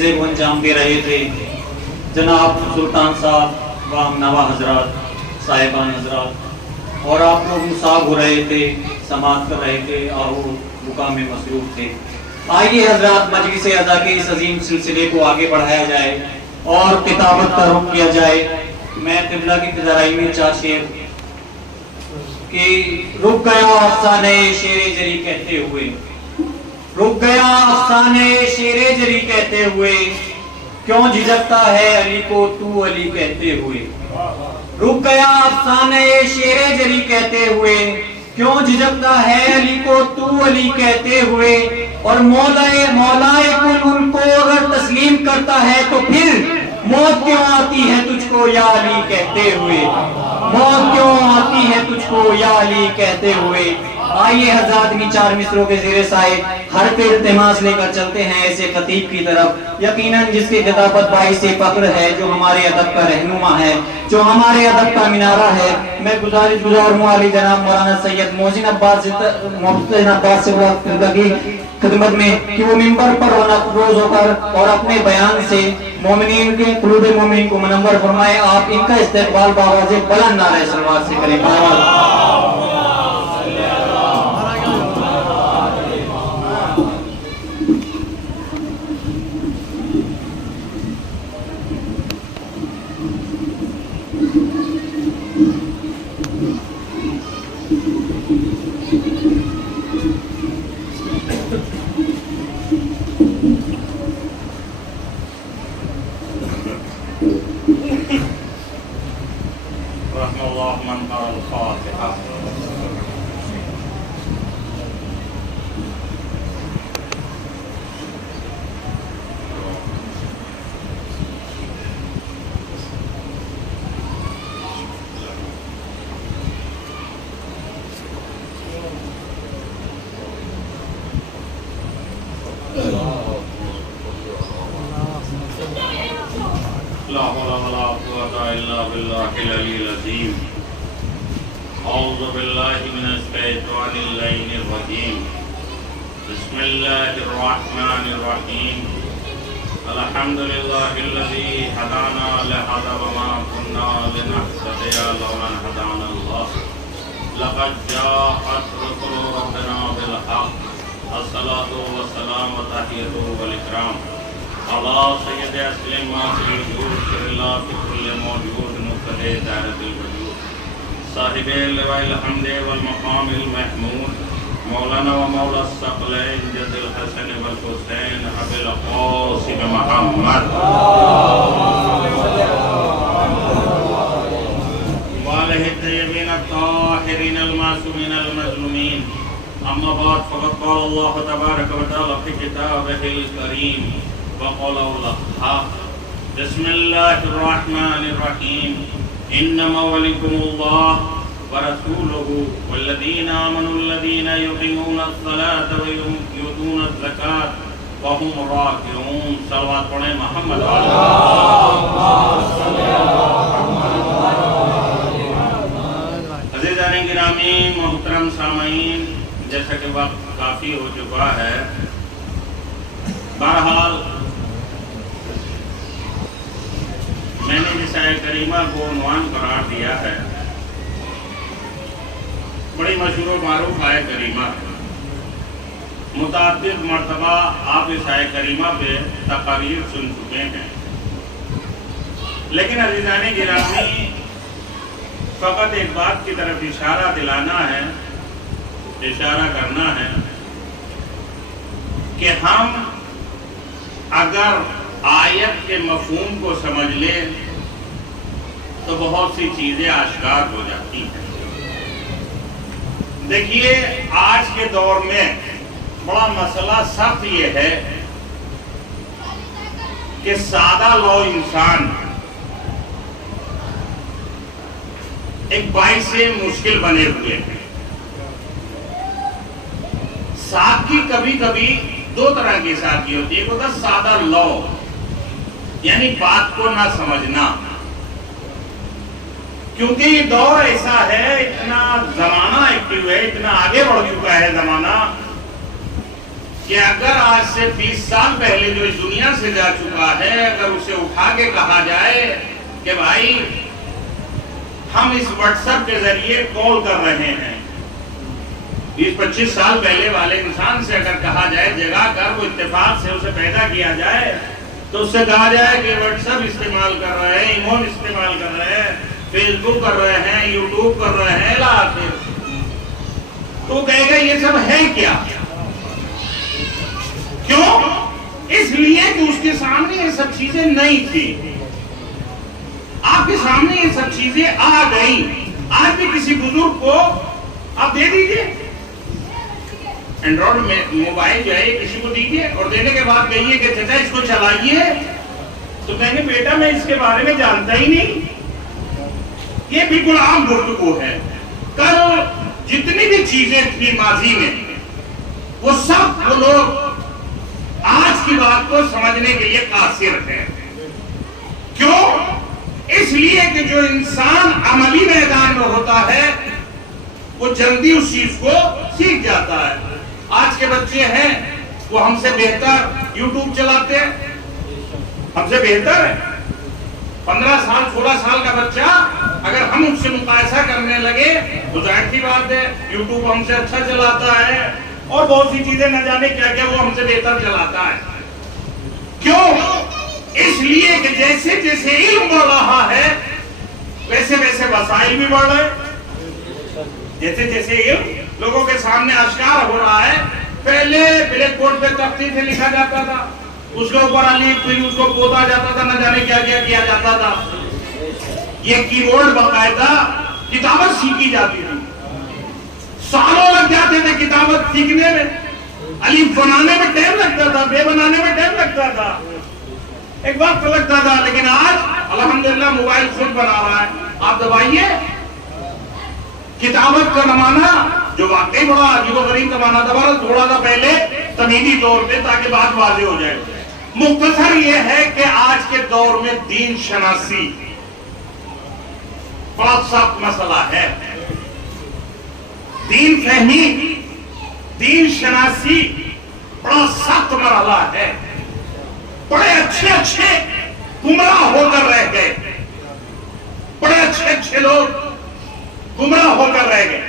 کو انجام دے رہے تھے جناب سلطان صاحب و نوا حضرات صاحبان حضرات، اور آپ لوگ مصاب ہو رہے تھے، سماعت کر رہے تھے اور وہ مقام میں مصروف تھے۔ آئیے حضرات مجلس اعضاء کے اس عظیم سلسلے کو آگے بڑھایا جائے اور کتابت کا رخ کیا جائے۔ میں قبلہ کی تذرائی میں چار شعر کہ رک گیا افسانے شیر جری کہتے ہوئے، رک گیا افسانے شیر جری کہتے ہوئے، کیوں جھجکتا ہے علی کو تو علی کہتے ہوئے۔ رک گیا افسانے شیر جری کہتے ہوئے، کیوں جھجکتا ہے علی کو تو علی کہتے ہوئے، اور مولا کل ان کو اگر تسلیم کرتا ہے تو پھر موت کیوں آتی ہے تجھ کو یا علی کہتے ہوئے، موت کیوں آتی ہے تجھ کو یا علی کہتے ہوئے۔ آئیے حضرات انہی چار مصروں کے زیر سائے حرف التماس لے کر چلتے ہیں ایسے خطیب کی طرف، یقیناً جس کی خطابت باعث فخر ہے، جو ہمارے ادب کا رہنما ہے، جو ہمارے ادب کا منارہ ہے۔ میں گزار ہوں علی جناب مولانا سید محسن عباس سے کی خدمت میں کہ وہ ممبر پر روز ہو کر اور اپنے بیان سے مومنین کے قلوب مومنین کو منور فرمائے۔ آپ ان کا استقبال بآواز بلند نعرہ صلوات سے کریں۔ رحم اللہ من قرأ الفاتحہ۔ لا حول ولا قوة إلا بالله العلي العظيم۔ أعوذ بالله من الشيطان اللعين الرجيم۔ بسم الله الرحمن الرحيم۔ الحمد لله الذي هدانا لهذا وما كنا لنهتدي لولا أن هدانا الله۔ لقد جاءت رسل ربنا بالحق، الصلاة والسلام وتحية والإكرام على سید اسلم معاصر الوجود شر اللہ فی کل موجود مقتدی دائرۃ الوجود صاحب اللواء الحمد والمقام المحمود مولانا و مولا الثقلین جد الحسن والحسین ابی القاسم محمد وآلہ الطیبین الطاہرین المعصومین المظلومین۔ اما بعد فقد قال اللہ تبارک و تعالی فی کتابہ الکریم وقوله الحق۔ بسم الله الرحمن الرحيم۔ إنما وليكم الله ورسوله والذين آمنوا الذين يقيمون الصلاة ويؤتون الزكاة وهم راكعون۔ صلوات پڑھیں محمد عزیزان گرامی محترم سامعین، جیسا کہ وقت کافی ہو چکا ہے، بہرحال میں نے جس آیت کریمہ کو عنوان قرار دیا ہے، بڑی مشہور و معروف آیت کریمہ ہے۔ متعدد مرتبہ آپ اس آیت کریمہ پہ تقاریر سن چکے ہیں، لیکن عزیزان گرامی فقط ایک بات کی طرف اشارہ دلانا ہے، اشارہ کرنا ہے کہ ہم اگر آیت کے مفہوم کو سمجھ لیں تو بہت سی چیزیں آشکار ہو جاتی ہیں۔ دیکھیے آج کے دور میں بڑا مسئلہ سخت یہ ہے کہ سادہ لو انسان ایک باعث مشکل بنے ہوئے ہیں۔ سادگی کبھی کبھی دو طرح کی سادگی ہوتی ہے، ایک ہوتا ہے سادہ لو، یعنی بات کو نہ سمجھنا، کیونکہ یہ دور ایسا ہے، اتنا زمانہ ایکٹیو ہے، اتنا آگے بڑھ چکا ہے زمانہ کہ اگر آج سے 20 سال پہلے جو اس دنیا سے جا چکا ہے، اگر اسے اٹھا کے کہا جائے کہ بھائی ہم اس واٹس ایپ کے ذریعے کال کر رہے ہیں، 20-25 سال پہلے والے انسان سے اگر کہا جائے جگہ کر، وہ اتفاق سے اسے پیدا کیا جائے تو اس سے کہا جائے کہ واٹس ایپ استعمال کر رہے ہیں، ایمون استعمال کر رہے ہیں، فیس بک کر رہے ہیں، یوٹیوب کر رہے ہیں، تو کہے گا یہ سب ہے کیا؟ کیوں؟ اس لیے کہ اس کے سامنے یہ سب چیزیں نہیں تھی، آپ کے سامنے یہ سب چیزیں آ گئی۔ آج بھی کسی بزرگ کو آپ دے دیجئے اینڈرائڈ میں موبائل جو ہے کسی کو دیجئے اور دینے کے بعد کہیے کہ چچا اس کو چلائیے، تو کہیں گے بیٹا میں اس کے بارے میں جانتا ہی نہیں۔ یہ بالکل عام گفتگو ہے۔ کل جتنی بھی چیزیں تھی ماضی میں، وہ سب وہ لوگ آج کی بات کو سمجھنے کے لیے قاصر ہیں۔ کیوں؟ اس لیے کہ جو انسان عملی میدان میں ہوتا ہے وہ جلدی اس چیز کو سیکھ جاتا ہے۔ آج کے بچے ہیں وہ ہم سے بہتر یوٹیوب چلاتے ہیں، ہم سے بہتر ہے۔ 15 سال 16 سال کا بچہ اگر ہم اس سے مقایسہ کرنے لگے تو ظاہر سی بات ہے یوٹیوب ہم سے اچھا چلاتا ہے اور بہت سی چیزیں نہ جانے کیا کیا وہ ہم سے بہتر چلاتا ہے۔ کیوں؟ اس لیے کہ جیسے جیسے علم بڑھ رہا ہے ویسے ویسے وسائل بھی بڑھ رہے، جیسے جیسے علم لوگوں کے سامنے آشکار ہو رہا ہے۔ پہلے بلیک بورڈ پہ تختی سے لکھا جاتا تھا، اس کے اوپر الف پھر اس کو پوتا جاتا تھا، نہ جانے کیا کیا جاتا تھا۔ یہ کی بورڈ باقاعدہ کتابت سیکھی جاتی تھی، سالوں لگ جاتے تھے کتابت سیکھنے میں، الف بنانے میں ٹائم لگتا تھا، بے بنانے میں ٹائم لگتا تھا، ایک وقت لگتا تھا۔ لیکن آج الحمدللہ موبائل خود بنا رہا ہے، آپ دبائیے۔ کتابت کا زمانہ جو واقعی بڑا عجیب و غریب زمانہ تھا، تھوڑا سا پہلے تمہیدی طور پہ تاکہ بات واضح ہو جائے۔ مختصر یہ ہے کہ آج کے دور میں دین شناسی بہت سخت مسئلہ ہے۔ دین فہمی، دین شناسی بڑا سخت مرحلہ ہے۔ بڑے اچھے گمراہ ہو کر رہ گئے، بڑے اچھے لوگ گمراہ ہو کر رہ گئے۔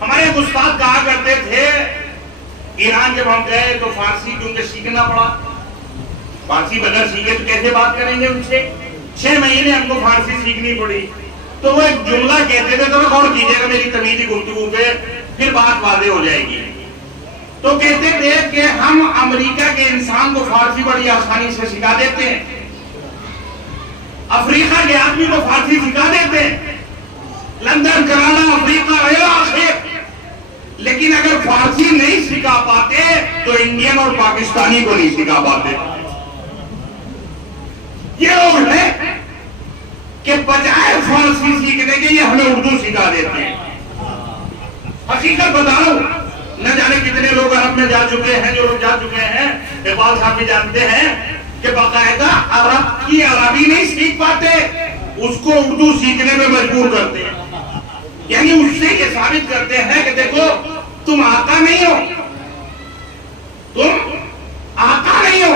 ہمارے ایک استاد کہا کرتے تھے ایران جب ہم گئے تو فارسی کیونکہ سیکھنا پڑا، فارسی بغیر سیکھے تو کیسے بات کریں گے ان سے؟ 6 مہینے ہم کو فارسی سیکھنی پڑی۔ تو وہ ایک جملہ کہتے تھے، تو غور کیجیے گا میری تمیزی گفتگو پہ، پھر بات واضح ہو جائے گی۔ تو کہتے تھے کہ ہم امریکہ کے انسان کو فارسی بڑی آسانی سے سکھا دیتے ہیں، افریقہ کے آدمی کو فارسی سکھا دیتے ہیں، لندن، کرانا، افریقہ آخر، لیکن اگر فارسی نہیں سکھا پاتے تو انڈین اور پاکستانی کو نہیں سکھا پاتے۔ یہ لوگ ہیں کہ بجائے فارسی سیکھنے کے یہ ہمیں اردو سکھا دیتے ہیں۔ حقیقت بتاؤ، نہ جانے کتنے لوگ عرب میں جا چکے ہیں، جو لوگ جا چکے ہیں اقبال صاحب بھی جانتے ہیں کہ باقاعدہ عرب کی عربی نہیں سیکھ پاتے، اس کو اردو سیکھنے میں مجبور کرتے ہیں۔ یعنی اس سے یہ ثابت کرتے ہیں کہ دیکھو تم آقا نہیں ہو، تم آقا نہیں ہو،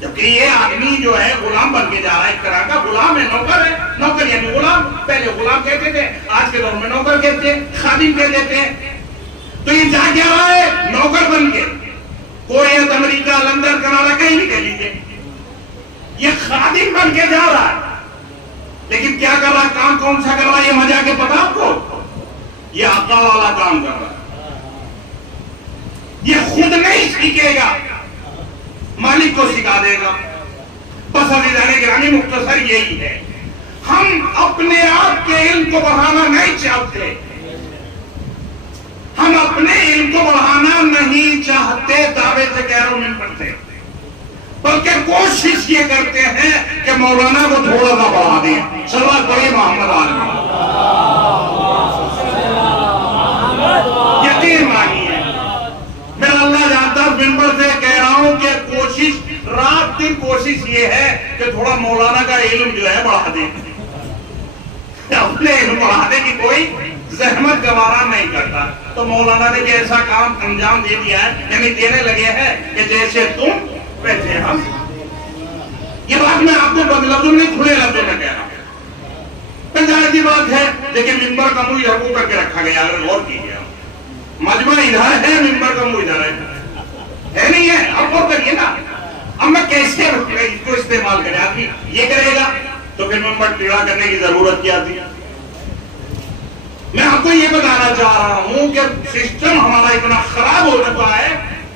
جبکہ یہ آدمی جو ہے غلام بن کے جا رہا ہے، ایک طرح کا غلام ہے، نوکر ہے۔ نوکر یعنی غلام، پہلے غلام کہتے تھے، آج کے دور میں نوکر کہتے ہیں، خادم کہہ دیتے ہیں۔ تو یہ جا کیا رہا ہے؟ نوکر بن کے، کویت، امریکہ، لندن، کرانا، کہیں بھی کہہ لیجیے، یہ خادم بن کے جا رہا ہے۔ لیکن کیا کر رہا ہے؟ کام کون سا کر رہا ہے؟ یہ مزہ کے پتا آپ کو؟ یہ آقا والا کام کر رہا ہے۔ یہ خود نہیں سیکھے گا، مالک کو سکھا دے گا۔ بس عزیزان گرامی مختصر یہی ہے، ہم اپنے آپ کے علم کو بڑھانا نہیں چاہتے، ہم اپنے علم کو بڑھانا نہیں چاہتے، دعوے سے کہہ رہا نہیں پڑھتے، بلکہ کوشش یہ کرتے ہیں کہ مولانا کو تھوڑا سا بڑھا دیں۔ صلوات پڑھیے محمد عالم۔ یقین مانیے، میرا اللہ جانتا منبر سے کہہ رہا ہوں کہ کوشش رات دن کوشش یہ ہے کہ تھوڑا مولانا کا علم جو ہے بڑھا دیں۔ اپنے علم بڑھانے کی کوئی زحمت گوارا نہیں کرتا. تو مولانا نے بھی ایسا کام انجام دے دیا ہے، یعنی دینے لگے ہیں کہ جیسے تم ویسے ہم. یہ بات میں آپ کو بد لفظوں نہیں کھلے لفظوں میں کہہ رہا ہوں. ظاہر سی بات ہے، لیکن ممبر کا منہ ادھر کر کے رکھا گیا، اگر غور کیجیے. مجمع ادھر ہے، ممبر کا منہ ادھر ہے نہیں ہے. اب غور کریے نا، اب میں کیسے اس کو استعمال کریں؟ آدمی یہ کرے گا تو پھر ممبر ٹیڑھا کرنے کی ضرورت کیا تھی؟ میں آپ کو یہ بتانا چاہ رہا ہوں کہ سسٹم ہمارا اتنا خراب ہو چکا ہے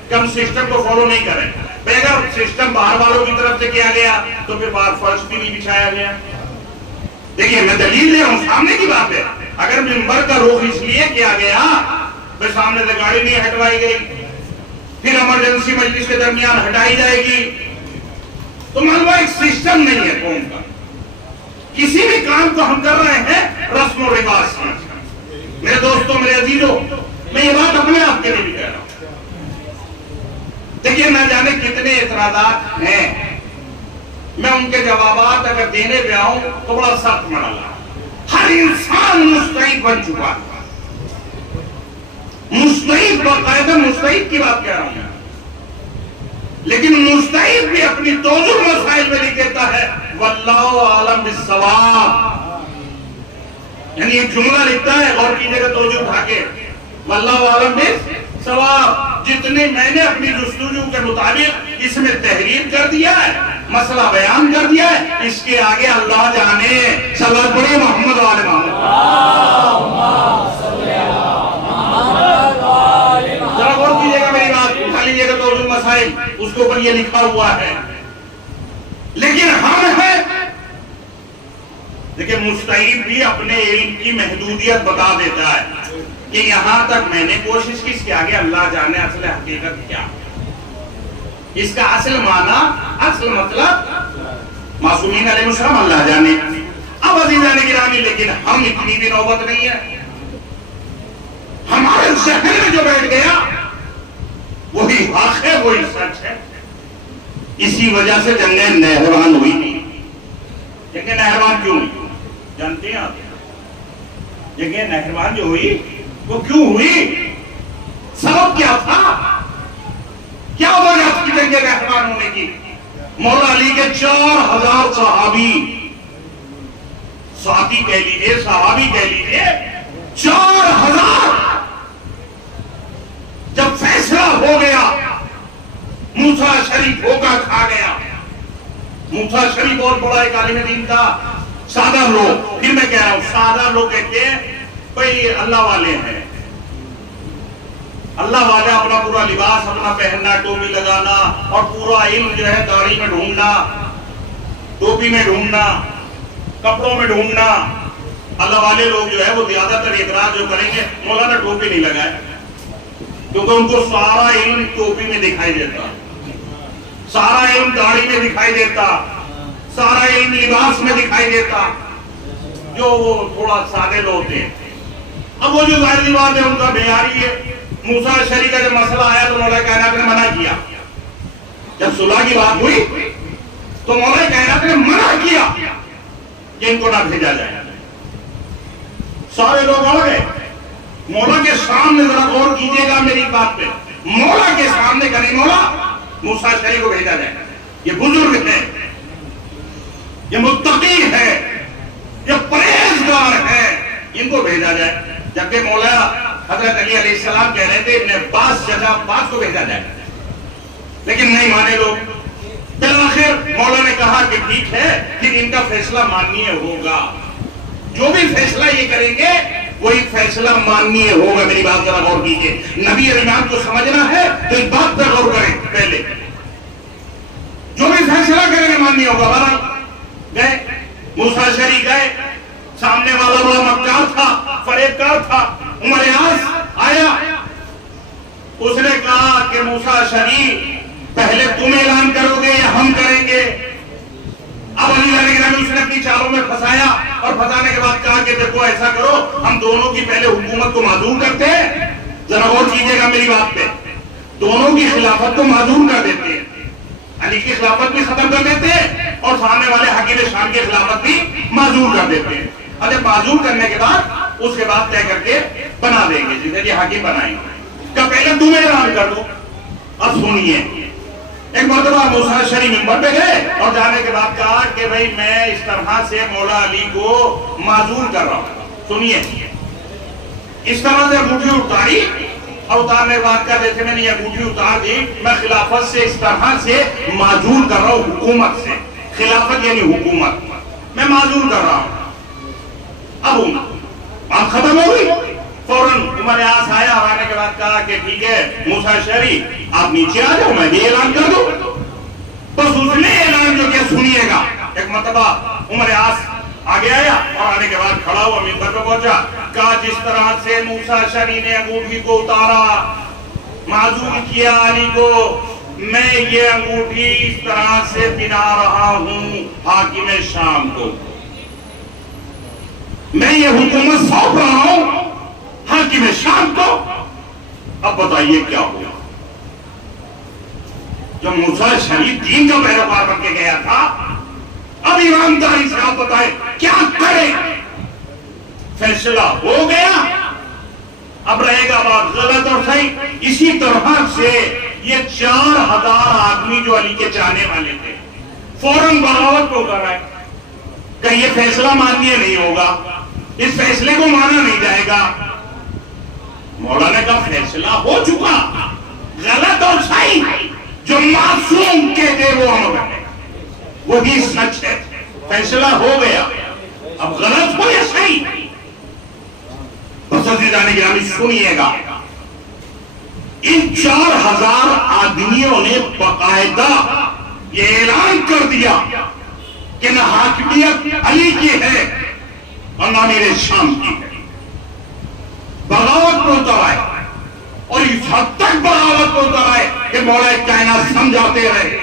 کہ ہم سسٹم کو فالو نہیں کریں. اگر سسٹم باہر والوں کی طرف سے کیا گیا تو پھر باہر فرش بھی نہیں بچھایا گیا. دیکھیے میں دلیل دے رہا ہوں، سامنے کی بات ہے. اگر ممبر کا رخ اس لیے کیا گیا پھر سامنے سے گاڑی نہیں ہٹوائی گئی، پھر ایمرجنسی مجلس کے درمیان ہٹائی جائے گی، تو معلوم ایک سسٹم نہیں ہے قوم کا. کسی بھی کام کو ہم کر رہے ہیں رسم و رواج سے. میرے دوستوں، میرے عزیزوں، میں یہ بات اپنے آپ کے لیے بھی کہہ رہا ہوں. دیکھیے نہ جانے کتنے اعتراضات ہیں، میں ان کے جوابات اگر دینے پہ آؤں تو بڑا سخت مرحلہ. ہر انسان مستعد بن چکا ہے. مستعد، باقاعدہ مستعد کی بات کہہ رہا ہوں، لیکن مستعد بھی اپنی توجہ مسائل میں لکھ دیتا ہے واللہ عالم بالصواب. یعنی ایک جملہ لکھتا ہے، غور کیجئے گا توجہ اٹھا کے، واللہ عالم بالصواب. جتنے میں نے اپنی جستجو کے مطابق اس میں تحریر کر دیا ہے، مسئلہ بیان کر دیا ہے، اس کے آگے اللہ جانے. صلوات پڑھیے محمد والے محمد. ذرا غور کیجئے گا میری بات، اٹھا لیجئے گا توجہ مسائل، اس کے اوپر یہ لکھا ہوا ہے. لیکن ہم ہیں، لیکن مستعد بھی اپنے علم کی محدودیت بتا دیتا ہے کہ یہاں تک میں نے کوشش کی، اس کے آگے اللہ جانے اصل حقیقت کیا، اس کا اصل معنی، اصل مطلب معصومین علیہ السلام اللہ جانے. اب عزیزان گرامی، لیکن ہم اتنی بھی نوبت نہیں ہے. ہمارے ذہن میں جو بیٹھ گیا وہی حق ہے، وہی سچ ہے. اسی وجہ سے جنگ نہروان ہوئی تھی. جنگ نہروان کیوں ہوئی جانتے ہیں آپ؟ جنگ نہروان جو ہوئی وہ کیوں ہوئی؟ سبب کیا تھا؟ کیا وجہ تھی جنگ نہروان ہونے کی؟ مولا علی کے 4000 صحابی، ساتھی کہہ لیجئے، صحابی کہہ لیجئے، 4000. جب فیصلہ ہو گیا، موسیٰ شریف دھوکہ کھا گیا. موسیٰ شریف بہت بڑا ایک عالم دین تھا. سادہ لوگ، پھر میں کہہ رہا ہوں، سادہ لوگ کہتے ہیں بھئی اللہ والے ہیں. اللہ والے اپنا پورا لباس اپنا پہننا، ٹوپی لگانا، اور پورا علم جو ہے داڑھی میں ڈھونڈنا، ٹوپی میں ڈھونڈنا، کپڑوں میں ڈھونڈنا. اللہ والے لوگ جو ہے وہ زیادہ تر اعتراض جو کریں گے مولانا ٹوپی نہیں لگائے، کیونکہ ان کو سارا علم ٹوپی میں دکھائی دیتا، سارا علم داڑھی میں دکھائی دیتا، سارا علم لباس میں دکھائی دیتا، جو وہ تھوڑا سادے لوگ تھے. اب وہ جو ظاہر سی بات ہے ان کا بیاری ہے. موسیٰ شریف کا جب مسئلہ آیا تو مولا کائنات نے منع کیا. جب صلح کی بات ہوئی تو مولا کائنات نے منع کیا کہ ان کو نہ بھیجا جائے. سارے لوگ اڑ گئے. مولا کے سامنے ذرا غور کیجئے گا میری بات پہ، مولا کے سامنے کہ نہیں مولا موسیٰ شریف کو بھیجا جائے. یہ بزرگ ہے، یہ متقی ہے، یہ پرہیزگار ہے، ان کو بھیجا جائے. جبکہ مولا حضرت علی علیہ السلام کہہ رہے تھے ابن عباس جیسا عباس کو بھیجا جائے، لیکن نہیں مانے لوگ. بالآخر مولا نے کہا کہ ٹھیک ہے، پھر ان کا فیصلہ ماننی ہوگا. جو بھی فیصلہ یہ کریں گے وہی فیصلہ ماننی ہوگا. میری بات ذرا غور کیجئے. نبی ایمان کو سمجھنا ہے تو اس بات پر غور کریں. پہلے جو بھی فیصلہ کریں گے ماننی ہوگا. بہرحال گئے، موسیٰ شریف گئے. سامنے والا بڑا مکار تھا، فریب کار تھا. عمر یاس آیا، اس نے کہا کہ موسیٰ شریف پہلے تم اعلان کرو گے یا ہم کریں گے؟ اب علی علیہ السلام اس نے اپنی چالوں میں پھنسایا، اور پھنسانے کے بعد کہا کہ دیکھو ایسا کرو، ہم دونوں کی پہلے حکومت کو معذور کرتے ہیں. ذرا غور کیجئے گا میری بات پہ. دونوں کی خلافت کو معذور کر دیتے ہیں، علی کی خلافت بھی ختم کر دیتے ہیں اور سامنے والے حکیم شام کی خلافت بھی معذور کر دیتے ہیں. اور جب معذور کرنے کے بعد اس کے بعد طے کر کے بنا دیں گے، جسے یہ حاکم بنائیں گے. کہ پہلے تمہیں اعلان کر دو. اب سنیے، ایک مرتبہ موسیٰ شری منبر پہ گئے اور جانے کے بعد کہا کہ بھئی میں اس طرح سے مولا علی کو معذور کر رہا ہوں. سنیے، اس طرح سے انگوٹھی اتاری اور اتارنے کے بعد کہا جیسے میں نے یہ انگوٹھی اتار دی، میں خلافت سے اس طرح سے معذور کر رہا ہوں، حکومت سے. خلافت یعنی حکومت، میں معذور کر رہا ہوں. اب بات ختم ہو گئی. فوراً عمر عاص آیا اور آنے کے بعد کہا کہ ٹھیک ہے موسیٰ شری آپ نیچے آ جاؤ، میں بھی اعلان کر دوں. بس اس نے اعلان جو کیا سنیے گا. ایک مرتبہ عمر عاص آگے آیا اور آنے کے بعد کھڑا ہوا منبر پہ پہنچا، کہا جس طرح سے موسیٰ شری نے انگوٹھی کو اتارا، معذور کیا علی کو، میں یہ انگوٹھی اس طرح سے پہنا رہا ہوں حاکم شام کو. میں یہ حکومت سونپ رہا ہوں حاکم شام کو. اب بتائیے کیا ہوا؟ جب موسیٰ شری دین کا پیروکار بن کے گیا تھا، اب ایمانداری سے آپ بتائیں کیا کرے؟ فیصلہ ہو گیا، اب رہے گا بات غلط اور صحیح. اسی طرح سے یہ 4000 آدمی جو علی کے چاہنے والے تھے فوراً بغاوت کو کر رہے کہ یہ فیصلہ مانیے نہیں ہوگا، اس فیصلے کو مانا نہیں جائے گا. مولانا کا فیصلہ ہو چکا، غلط اور صحیح جو معصوم کہتے وہ عمل ہے، وہی سچ ہے. فیصلہ ہو گیا، اب غلط ہو یا صحیح. بس جانے گرامی سنیے گا، ان 4000 آدمیوں نے باقاعدہ یہ اعلان کر دیا کہ نہ حاکمیت علی کی ہے اور نہ میرے شام کی ہے. بغاوت کو اتر آئے اور اس حد تک بغاوت کو اتر آئے کہ مولا کائنات سمجھاتے رہے،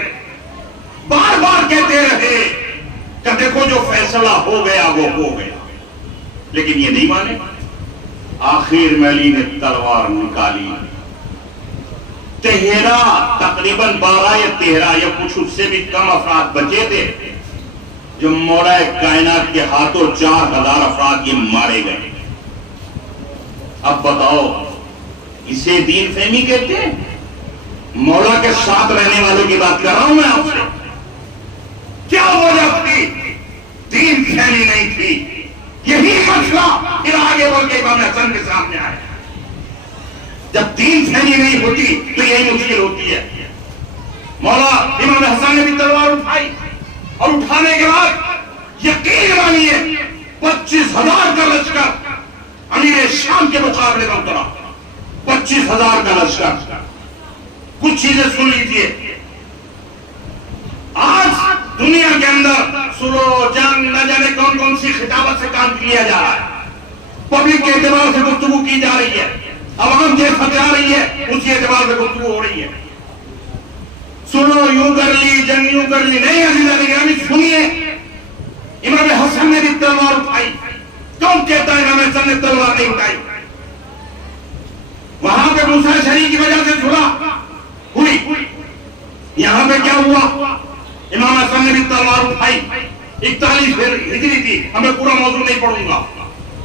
بار بار کہتے رہے کہ دیکھو جو فیصلہ ہو گیا وہ ہو گیا، لیکن یہ نہیں مانے. آخر میں علی نے تلوار نکالی. تہرا تقریباً 12 یا 13 یا کچھ اس سے بھی کم افراد بچے تھے جو مولا کائنات کے ہاتھوں 4000 افراد یہ مارے گئے. اب بتاؤ اسے دین فہمی کہتے ہیں؟ مولا کے ساتھ رہنے والوں کی بات کر رہا ہوں میں آپ سے. کیا وجہ تھی؟ دین فہمی نہیں تھی. یہی مسئلہ پھر آگے بول کے امام حسن کے سامنے آیا. جب دین فہمی نہیں ہوتی تو یہی مشکل ہوتی ہے. مولا امام حسن نے بھی تلوار اٹھائی اور اٹھانے کے بعد یقین مانیے 25,000 کا لشکر امیر شام کے مقابلے میں اترا. 25,000 کا لشکر. کچھ چیزیں سن لیجیے. آج دنیا کے اندر سلو جنگ نہ جانے کون کون سی خطابت سے کام کیا جا رہا ہے. پبلک کے اعتبار سے گفتگو کی جا رہی ہے، عوام جیل پھنسا رہی ہے، اسی اعتبار سے گفتگو ہو رہی ہے. سنو یوں کر لی، جنگ یوں کر لی. نہیں عزیزان گرامی سنیے، امام حسن نے بھی تلوار اٹھائی. کون کہتا ہے امام حسن نے تلوار نہیں اٹھائی؟ وہاں پہ موسیٰ شری کی وجہ سے صلح ہوئی. یہاں پہ کیا ہوا؟ امام حسن نے بھی تلوار اٹھائی. 41 ہجری تھی، ہمیں پورا موضوع نہیں پڑھوں گا.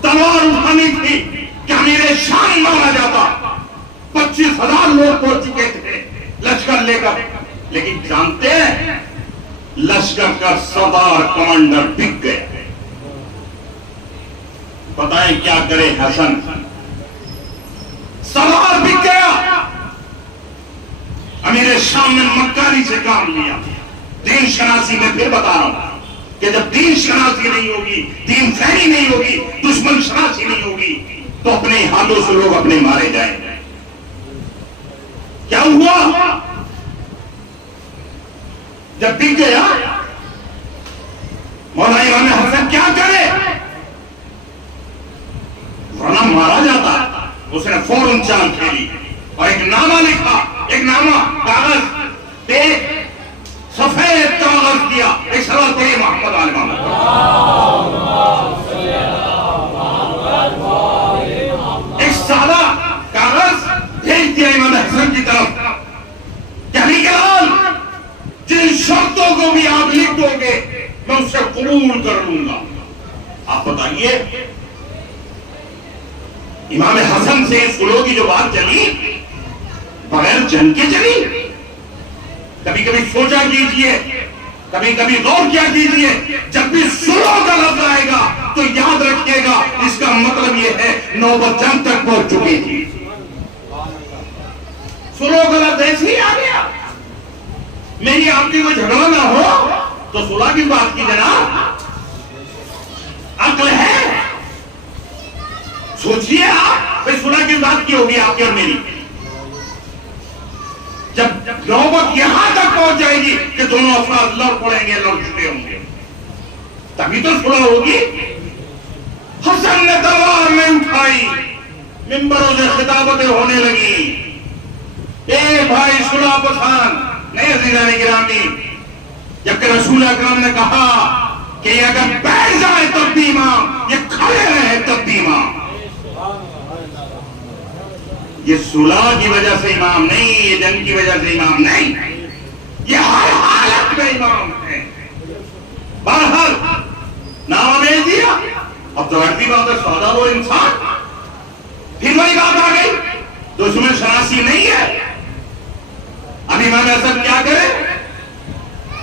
تلوار اٹھانی تھی کہ امیر شام مارا جاتا. 25,000 لوگ پہنچ چکے تھے لشکر لے کر. لیکن جانتے ہیں لشکر کا سردار کمانڈر بک گئے. بتائیں کیا کرے حسن؟ سردار بک گیا. امیر شام نے مکاری سے کام لیا. دین شناسی میں پھر بتا رہا ہوں کہ جب دین شناسی نہیں ہوگی، دین فہمی نہیں ہوگی، دشمن شناسی نہیں ہوگی تو اپنے ہاتھوں سے لوگ اپنے مارے جائیں. کیا ہوا؟ جب بک گیا مولا امام حسن کیا کرے؟ ورنہ مارا جاتا. اس نے فوراً چال کھیلی اور ایک نامہ لکھا. ایک نامہ کاغذ پہ سفید کاغذ کیا. ایک سوال پڑھیے محمد آل محمد. ایک سادہ کاغذ بھیج دیا امام حسن کی طرف. علی کے لال جن شرطوں کو بھی آپ لکھ دو گے میں اسے قبول کر لوں گا. آپ بتائیے امام حسن سے سلو کی جو بات چلی بغیر جنگ کے چلی. کبھی کبھی سوچا کیجئے, کبھی کبھی غور کیا کیجئے, جب بھی سلو کا لفظ آئے گا تو یاد رکھیے گا اس کا مطلب یہ ہے نوبت جنگ تک پہنچ چکی تھی. سلو کا لفظ ایسے ہی آ گیا. میری آپ کی کوئی جھگڑا نہ ہو تو صلح کی بات کی جناب, عقل ہے. سوچئے آپ صلح کی بات کی ہوگی آپ کی اور میری. جب نوبت یہاں تک پہنچ جائے گی کہ دونوں افراد لڑ پڑیں گے, لڑ چکے ہوں گے, تبھی تو صلح ہوگی. حسن نے تلوار میں اٹھائی, منبروں سے خطابتیں ہونے لگی, اے بھائی صلح پسند نہیں عزیزان گرامی. جبکہ رسول اکرم نے کہا کہ یہ اگر بیٹھ جائے تب بھی امام, یہ کھڑے رہے تب بھی امام. یہ صلح کی وجہ سے امام نہیں, یہ جنگ کی وجہ سے امام نہیں, یہ ہر حالت میں امام ہے. بہرحال نام بھیج دیا. اب تو ہرتی بات ہے سودا وہ انسان. پھر وہی بات آ گئی, دشمن شناسی نہیں ہے. اب امام حسن کیا کرے؟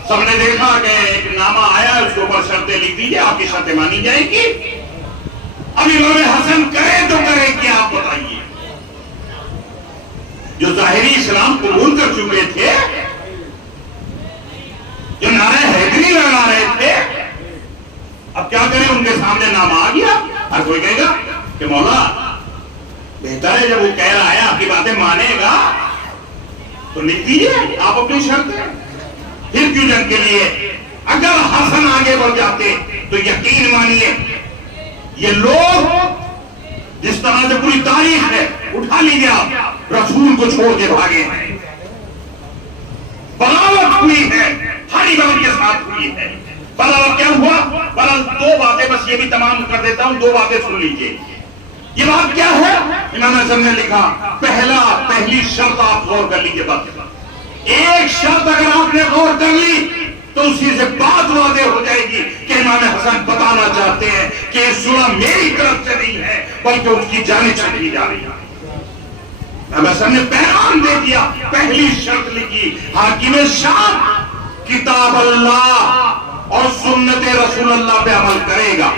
سب نے دیکھا کہ ایک نامہ آیا, اس کے اوپر شرطیں لکھ دیجیے, آپ کی شرطیں مانی جائیں گی. اب امام حسن کرے تو کرے کیا آپ بتائیے. جو ظاہری اسلام قبول کر چکے تھے, جو نعرہ حیدری لگا رہے تھے, اب کیا کریں؟ ان کے سامنے نام آ گیا. ہر کوئی کہے گا کہ مولا بہتر ہے جب وہ کہہ رہا ہے آپ کی باتیں مانے گا تو لکھ دیجیے آپ اپنی شرطیں. پھر کیوں جنگ کے لیے؟ اگر حسن آگے بڑھ جاتے تو یقین مانیے یہ لوگ جس طرح سے پوری تاریخ ہے, اٹھا لیجیے آپ, رسول کو چھوڑ کے بھاگے ہیں. بغاوت ہوئی ہے, ہر امام کے ساتھ ہوئی ہے. بغاوت کیا ہوا؟ بغاوت دو باتیں بس یہ بھی تمام کر دیتا ہوں, دو باتیں سن لیجیے. یہ بات کیا ہے؟ امام حسن نے لکھا, پہلی شرط آپ غور کر لیجیے. بات ایک شرط اگر آپ نے غور کر لی تو اسی سے بات واضح ہو جائے گی کہ امام حسن بتانا چاہتے ہیں کہ یہ صلح میری طرف سے نہیں ہے بلکہ اس کی جانب سے کی جا رہی ہے. امام حسن نے پیغام دے دیا, پہلی شرط لکھی, حاکم شام کتاب اللہ اور سنت رسول اللہ پہ عمل کرے گا.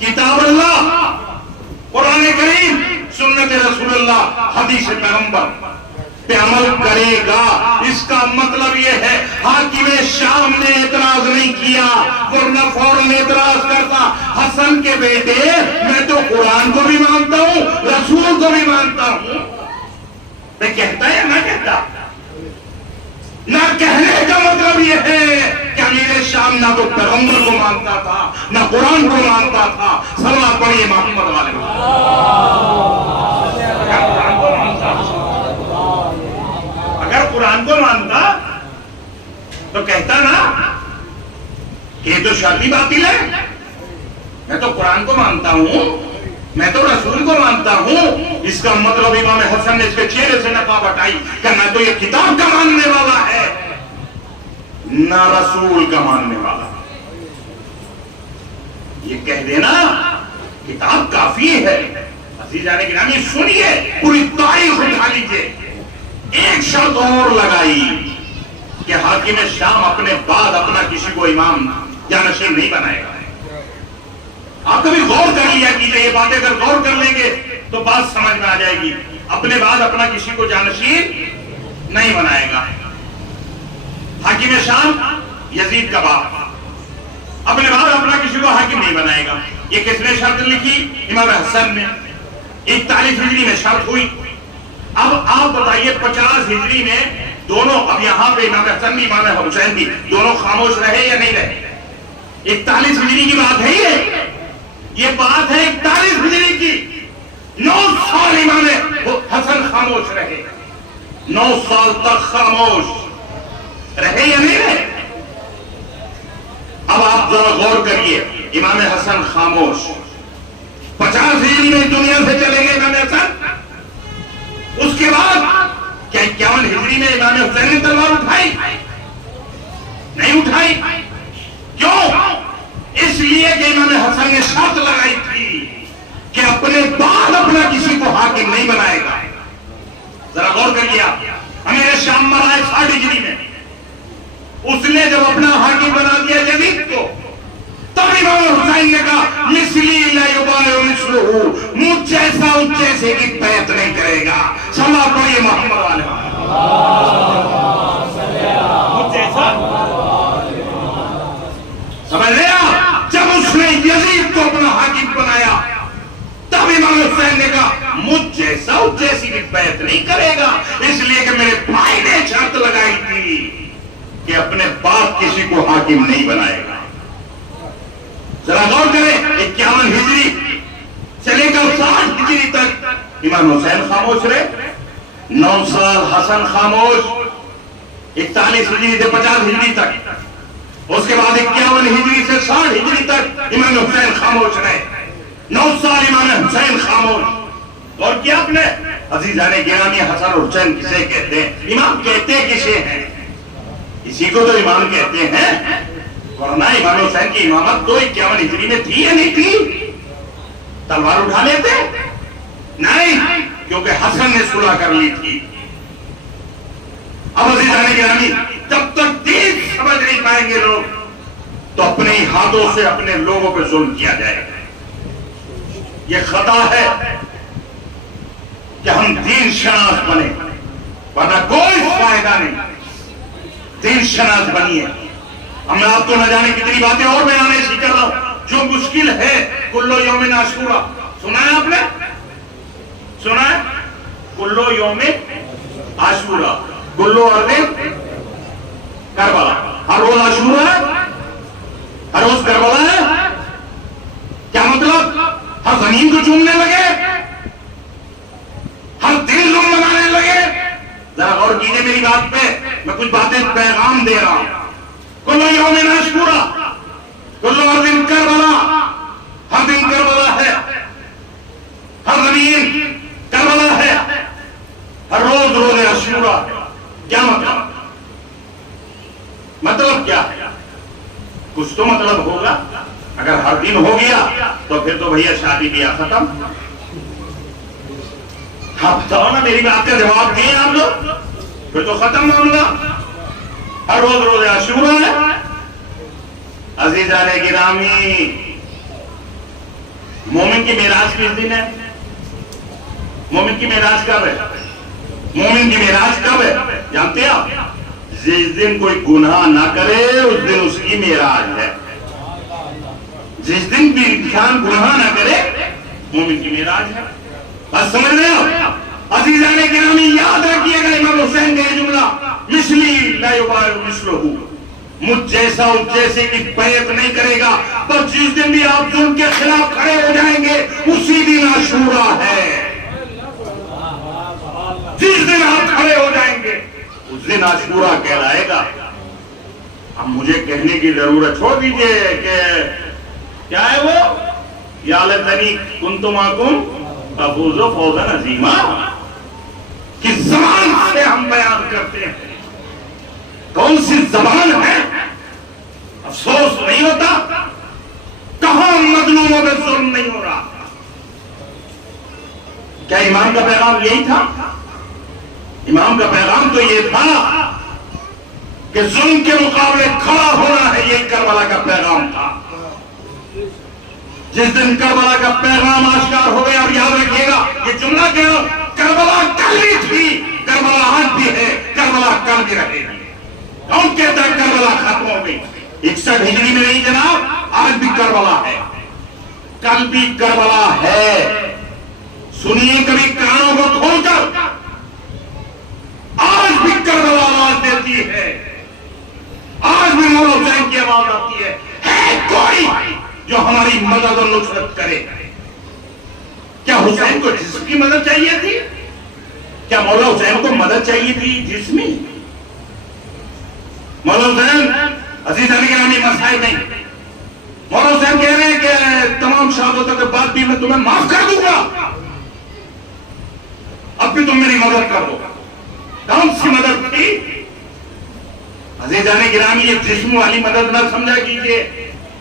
کتاب اللہ قرآن کریم, سنت رسول اللہ حدیث پیغمبر پہ عمل کرے گا. اس کا مطلب یہ ہے حاکم شام نے اعتراض نہیں کیا, ورنہ فوراً اعتراض کرتا, حسن کے بیٹے میں تو قرآن کو بھی مانتا ہوں, رسول کو بھی مانتا ہوں. میں کہتا ہے نہ کہتا, نہ کہنے کا مطلب یہ ہے کہ امیر شام نہ تو پیغمبر کو مانتا تھا نہ قرآن کو مانتا تھا. صلوات پڑھیے محمد والے. اگر قرآن کو مانتا تو کہتا نا کہ یہ تو شرطی باطل ہے, میں تو قرآن کو مانتا ہوں, میں تو رسول کو مانتا ہوں. اس کا مطلب امام حسن نے اس کے چہرے سے نقاب ہٹائی کہ نہ تو یہ کتاب کا ماننے والا ہے نہ رسول کا ماننے والا. یہ کہہ دینا کتاب کافی ہے. عزیزان گرامی سنیے, پوری تاریخ اٹھا لیجیے. ایک شرط اور لگائی کہ حاکم شام اپنے بعد اپنا کسی کو امام جانشین نہیں بنائے گا. آپ کبھی غور کر لیا کیجئے, یہ باتیں اگر غور کر لیں گے تو بات سمجھ میں آ جائے گی. اپنے بعد اپنا کسی کو جانشین نہیں بنائے گا. حاکم شام یزید کا باپ, اپنے بعد اپنا کسی کو حاکم نہیں بنائے گا. یہ کس نے شرط لکھی؟ امام حسن نے. 41 ہجری میں شرط ہوئی. اب آپ بتائیے 50 ہجری میں دونوں, اب یہاں پہ امام حسن بھی امام حسین بھی دونوں خاموش رہے یا نہیں رہے؟ 41 ہجری کی بات ہے یہ بات ہے 41 ہجری کی. 9 سال امام حسن خاموش رہے, 9 سال تک خاموش رہے یا نہیں رہے؟ اب آپ ذرا غور کریے, امام حسن خاموش, 50 ہجری میں دنیا سے چلے گئے امام حسن. اس کے بعد کیا 51 ہجری میں امام حسین نے تلوار اٹھائی؟ نہیں اٹھائی. کیوں؟ اس لیے کہ امام حسن نے شرط لگائی تھی کہ اب اپنے بعد اپنا کسی کو حاکم نہیں بنائے گا. ذرا غور کریے آپ. امیر شام مرا ہے 60 ہجری میں. اس نے جب اپنا حاکم بنا دیا یزید کو, تب امام حسین نے کہا مثلی لا یبایع مثلہ, مجھ جیسا اس جیسے کی بیعت نہیں کرے گا. سما پڑھیے محمد والے مجھ جیسا. سمجھ رہے آپ؟ جب اس نے یزید کو اپنا حاکم بنایا تب امام حسین نے کہا مجھ جیسا اس جیسی کی بیعت نہیں کرے گا, اس لیے کہ میرے بھائی نے شرط لگائی تھی کہ اپنے باپ کسی کو حاکم نہیں بنائے گا. ذرا غور کریں, 51 ہجری چلے گا 60 ہجری تک امام حسین خاموش رہے, 9 سال حسن خاموش, 41 ہجری سے 50 ہجری تک. اس کے بعد 51 ہجری سے 60 ہجری تک امام حسین خاموش رہے, 9 سال امام حسین خاموش. اور کیا آپ نے عزیزان گرامی حسن اور حسین کسے کہتے ہیں؟ امام کہتے کسے ہیں؟ اسی کو تو امام کہتے ہیں. ورنہ امام حسین کی امامت تو 51 ہجری میں تھی یا نہیں تھی؟ تلوار اٹھا لیتے نہیں, کیونکہ حسن نے صلح کر لی تھی. اب عزیزان گرامی جب تک دین سمجھ نہیں پائیں گے لوگ تو اپنے ہی ہاتھوں سے اپنے لوگوں پہ ظلم کیا جائے گا. یہ خطا ہے کہ ہم دین شناس بنے, ورنہ کوئی فائدہ نہیں. دین شناس بنیے. اب میں آپ کو نہ جانے کتنی باتیں اور بیانے سے کر رہا ہوں جو مشکل ہے. کلو یوم عاشورہ سنا ہے آپ نے؟ سنا ہے کلو یوم عاشورہ, کلو ارد کربلا. ہر روز عاشورہ ہے, ہر روز کربلا ہے. کیا مطلب؟ ہر زمین کو چومنے لگے, ہر دل لوگ بنانے لگے. ذرا غور کیجئے میری بات پہ, میں کچھ باتیں پیغام دے رہا ہوں. کلو یوم عاشورہ, کلو ارد کربلا, ہر دن کربلا ہے, ہر زمین کربلا ہے, ہر روز روز عاشورہ. کیا مطلب؟ مطلب کیا ہے؟ کچھ تو مطلب ہوگا. اگر ہر دن ہو گیا تو پھر تو بھیا شادی بیاہ ختم. ہاں بتاؤ نا, میری بات کا جواب دیں آپ لوگ, پھر تو ختم معاملہ. ہر روز روز عاشورہ ہے. عزیزان گرامی, مومن کی معراج کس دن ہے؟ مومن کی معراج کب ہے؟ مومن کی معراج کب ہے جانتے ہیں آپ؟ جس دن کوئی گناہ نہ کرے اس دن اس کی معراج ہے. جس دن بھی انسان گناہ نہ کرے مومن کی معراج ہے. بس سمجھ رہے ہو؟ عزیزان گرامی یاد رکھیے گا امام حسین کا یہ جملہ, مثلی لا یبایع مثلہ, مجھ جیسا اس جیسے کی بیعت نہیں کرے گا. پر جس دن بھی آپ ظلم کے خلاف کھڑے ہو جائیں گے اسی دن عاشورہ ہے. جس دن آپ کھڑے ہو جائیں گے اس دن عاشورہ کہلائے گا. اب مجھے کہنے کی ضرورت چھوڑ دیجئے کہ کیا ہے وہ, یا لیتنی کنت معکم فافوز فوزا عظیما. کس زبان سے ہم بیان کرتے ہیں, کون سی زبان ہے؟ افسوس نہیں ہوتا کہاں مظلوموں پہ ظلم نہیں ہو رہا. کیا امام کا پیغام یہی تھا؟ امام کا پیغام تو یہ تھا کہ ظلم کے مقابلے کھڑا ہونا ہے. یہ کربلا کا پیغام تھا. جس دن کربلا کا پیغام آشکار ہو گیا, اور یاد رکھیے گا یہ جملہ کہ کربلا کل بھی تھی, کربلا آج بھی ہے, کربلا کل بھی رہے گی. کون کہتا ہے کربلا ختم ہو گئی؟ 61 ہجری میں نہیں جناب, آج بھی کربلا ہے, کل بھی کربلا ہے. سنیے کبھی کانوں کو کھول کر, آج بھی کربلا آواز دیتی ہے, آج بھی مولا حسین کی آواز آتی ہے. کوئی جو ہماری مدد اور نصرت کرے. کیا حسین کو جسم کی مدد چاہیے تھی؟ کیا مولا حسین کو مدد چاہیے تھی جسمی؟ مولا حسین عزیزان گرامی مسائل نہیں. مولا حسین کہہ رہے ہیں کہ تمام شہادتوں کے بعد بھی میں تمہیں معاف کر دوں گا, اب بھی تم میری مدد کر دو. کون سی مدد تھی؟ عزیزان گرامی یہ جسم والی مدد نہ سمجھا کیجئے,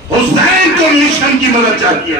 حسین کو مشن کی مدد چاہیے.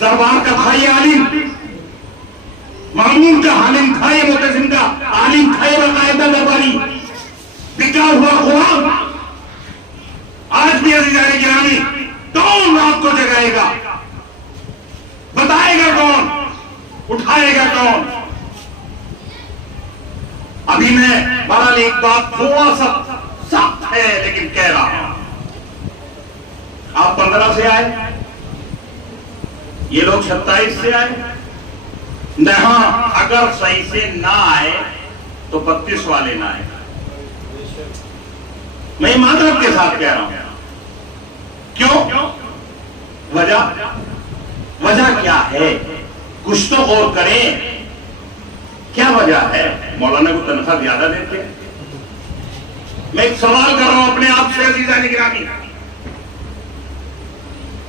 دربار کا تھا یہ عالم، مامون کا عالم تھا یہ، معتصم کا عالم تھا یہ، باقاعدہ درباری، بکا ہوا قرآن۔ آج بھی عزیزان گرامی کون رات کو جگائے گا، بتائے گا کون، اٹھائے گا کون؟ ابھی میں بہرحال ایک بات تھوڑا سا سخت ہے لیکن کہہ رہا ہوں، آپ 15 سے آئے، یہ لوگ 27 سے آئے، نہاں اگر صحیح سے نہ آئے تو 32 والے نہ آئے۔ میں معذرت کے ساتھ کہہ رہا ہوں، کیوں؟ وجہ کیا ہے؟ کچھ تو غور کریں، کیا وجہ ہے؟ مولانا کو تنخواہ زیادہ دیتے ہیں؟ میں ایک سوال کر رہا ہوں اپنے آپ سے عزیزان گرامی،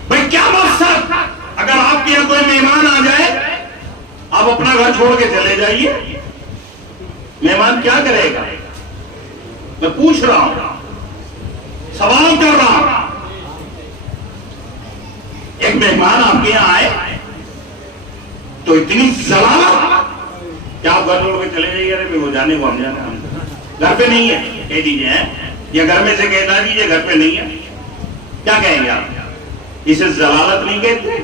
بھئی کیا مقصد؟ اگر آپ کے یہاں کوئی مہمان آ جائے، آپ اپنا گھر چھوڑ کے چلے جائیے، مہمان کیا کرے گا؟ میں پوچھ رہا ہوں، سوال کر رہا ہوں۔ ایک مہمان آپ کے یہاں آئے تو اتنی ضلالت کیا آپ گھر چھوڑ کے چلے جائیے؟ ارے وہ جانے کو ہم جانے، گھر پہ نہیں ہے کہہ دیجئے، یا گھر میں سے کہنا دیجئے گھر پہ نہیں ہے، کیا کہیں گے آپ؟ اسے ضلالت نہیں کہتے؟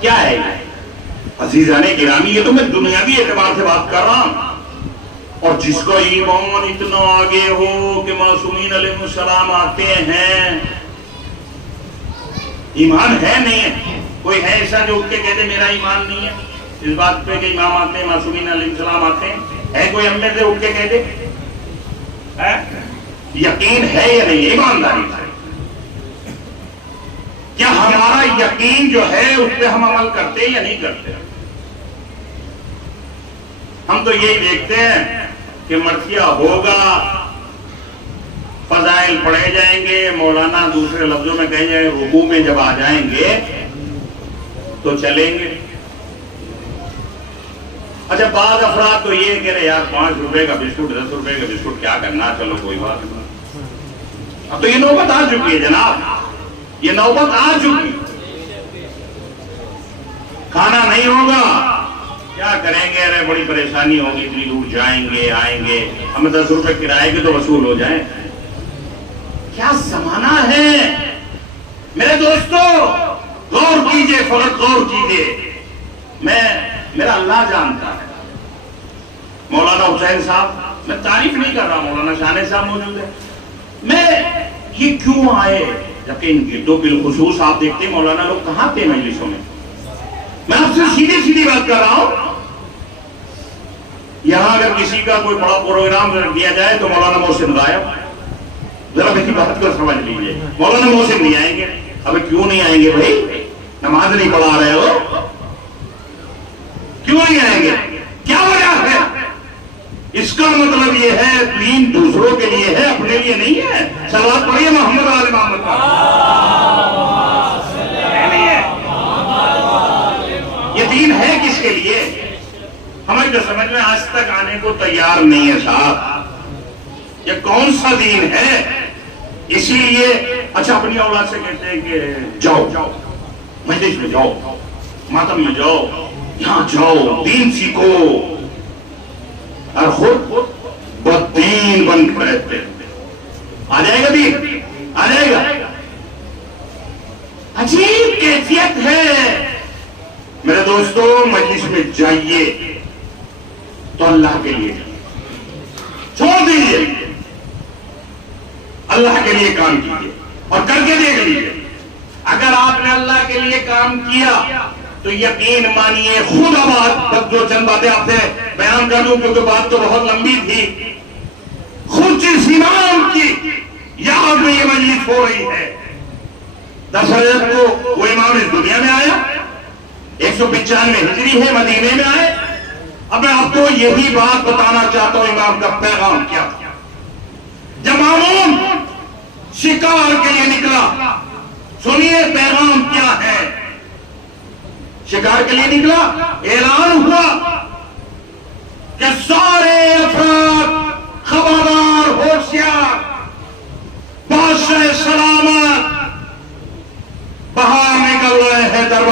کیا ہے یہ؟ عزیزان گرامی یہ تو میں دنیاوی اعتبار سے بات کر رہا ہوں، اور جس کو ایمان اتنا آگے ہو کہ معصومین علیہ السلام آتے ہیں، ایمان ہے نہیں ہے؟ کوئی ہے ایسا جو اٹھ کے کہتے میرا ایمان نہیں ہے اس بات پہ کہ امام آتے ہیں، معصومین علیہ السلام آتے ہیں؟ ہے کوئی ہم میں سے اٹھ کے کہتے؟ یقین ہے یا نہیں ایمانداری سے؟ کیا ہمارا یقین جو ہے اس پہ ہم عمل کرتے یا نہیں کرتے؟ ہم تو یہی دیکھتے ہیں کہ مرثیہ ہوگا، فضائل پڑھے جائیں گے، مولانا دوسرے لفظوں میں کہیں جائیں رکوع میں جب آ جائیں گے تو چلیں گے۔ اچھا بعض افراد تو یہ کہہ رہے یار 5 روپے کا بسکٹ 10 روپے کا بسکٹ کیا کرنا، چلو کوئی بات نہیں۔ اب تو یہ نوبت آ چکی ہے جناب، یہ نوبت آ چکی، کھانا نہیں ہوگا کیا کریں گے، ارے بڑی پریشانی ہوگی، اتنی دور جائیں گے آئیں گے، ہمیں 10 روپے کرائے کے تو وصول ہو جائیں۔ کیا زمانہ ہے میرے دوستو، غور کیجئے، فقط غور کیجئے۔ میرا اللہ جانتا ہے، مولانا حسین صاحب، میں تعریف نہیں کر رہا، مولانا شانے صاحب موجود ہے، میں یہ کیوں آئے یقین کی تو بالخصوص آپ دیکھتے ہیں مولانا لوگ کہاں تھے مجلسوں میں، میں آپ سے سیدھی بات کر رہا ہوں۔ یہاں اگر کسی کا کوئی بڑا پروگرام دیا جائے تو مولانا محسن غائب، ذرا میری بات کو سمجھ لیجیے، مولانا محسن نہیں آئیں گے۔ اب کیوں نہیں آئیں گے بھائی؟ نماز نہیں پڑھا رہے ہو، کیوں نہیں آئیں گے؟ کیا وجہ ہے؟ اس کا مطلب یہ ہے دین دوسروں کے لیے ہے، اپنے لیے نہیں ہے۔ صلوات پڑھیے محمد آل محمد کا۔ یہ دین ہے کس کے لیے؟ ہمیں جو سمجھ میں آج تک آنے کو تیار نہیں ہے صاحب، یہ کون سا دین ہے؟ اسی لیے اچھا اپنی اولاد سے کہتے ہیں کہ جاؤ مجلس میں جاؤ، ماتم میں جاؤ، یہاں جاؤ، دین سیکھو، اور خود بددین بن کے رہتے ہیں۔ آ جائے گا دین، آ جائے گا۔ عجیب کیفیت ہے میرے دوستو، مجلس میں جائیے تو اللہ کے لیے چھوڑ دیجئے، اللہ کے لیے کام کیجئے اور کر کے دیکھ لیجئے۔ اگر آپ نے اللہ کے لیے کام کیا تو یقین مانیے خود اب جو چند باتیں آپ سے بیان کر دوں کیونکہ بات تو بہت لمبی تھی، خود جس امام کی یاد میں یہ مجلس ہو رہی ہے، 10 رجب کو وہ امام اس دنیا میں آیا، 195 ہجری ہے، مدینے میں آئے۔ اب میں آپ کو یہی بات بتانا چاہتا ہوں امام کا پیغام کیا تھا۔ جب مامون شکار کے لیے نکلا، سنیے پیغام کیا ہے۔ شکار کے لیے نکلا، اعلان ہوا کہ سارے افراد خبردار ہوشیار، بادشاہ سلامت باہر نکل رہے ہیں دربار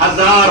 1000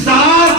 7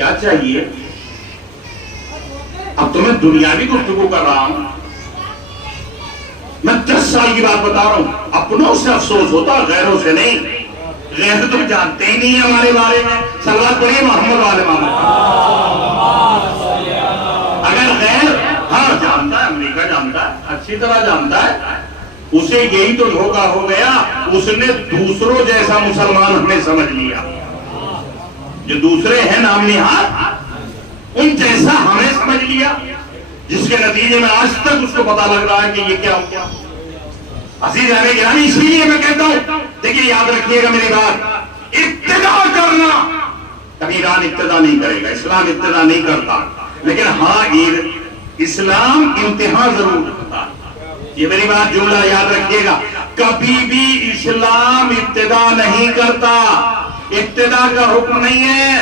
کیا چاہیے؟ اب تو میں دنیاوی گفتگو کر رہا ہوں، میں 10 سال کی بات بتا رہا ہوں، اپنوں سے افسوس ہوتا غیروں سے نہیں۔ غیر تم جانتے ہی نہیں ہمارے بارے میں، صلوات پڑھیے محمد والے محمد۔ اگر غیر ہاں جانتا ہے، امریکہ جانتا ہے، اچھی طرح جانتا ہے، اسے یہی تو دھوکہ ہو گیا، اس نے دوسروں جیسا مسلمان ہمیں سمجھ لیا، جو دوسرے ہیں نام نہاد ان جیسا ہمیں سمجھ لیا، جس کے نتیجے میں آج تک اس کو پتا لگ رہا ہے کہ یہ کیا ہوا۔ عزیز اہل گرامی، اسی لیے میں کہتا ہوں، دیکھیے یاد رکھیے گا میری بات، ابتدا کرنا، کبھی ایران ابتدا نہیں کرے گا، اسلام ابتدا نہیں کرتا، لیکن ہاں اسلام انتہا ضرور کرتا۔ یہ میری بات جملہ یاد رکھیے گا، کبھی بھی اسلام ابتدا نہیں کرتا، ابتدا کا حکم نہیں ہے۔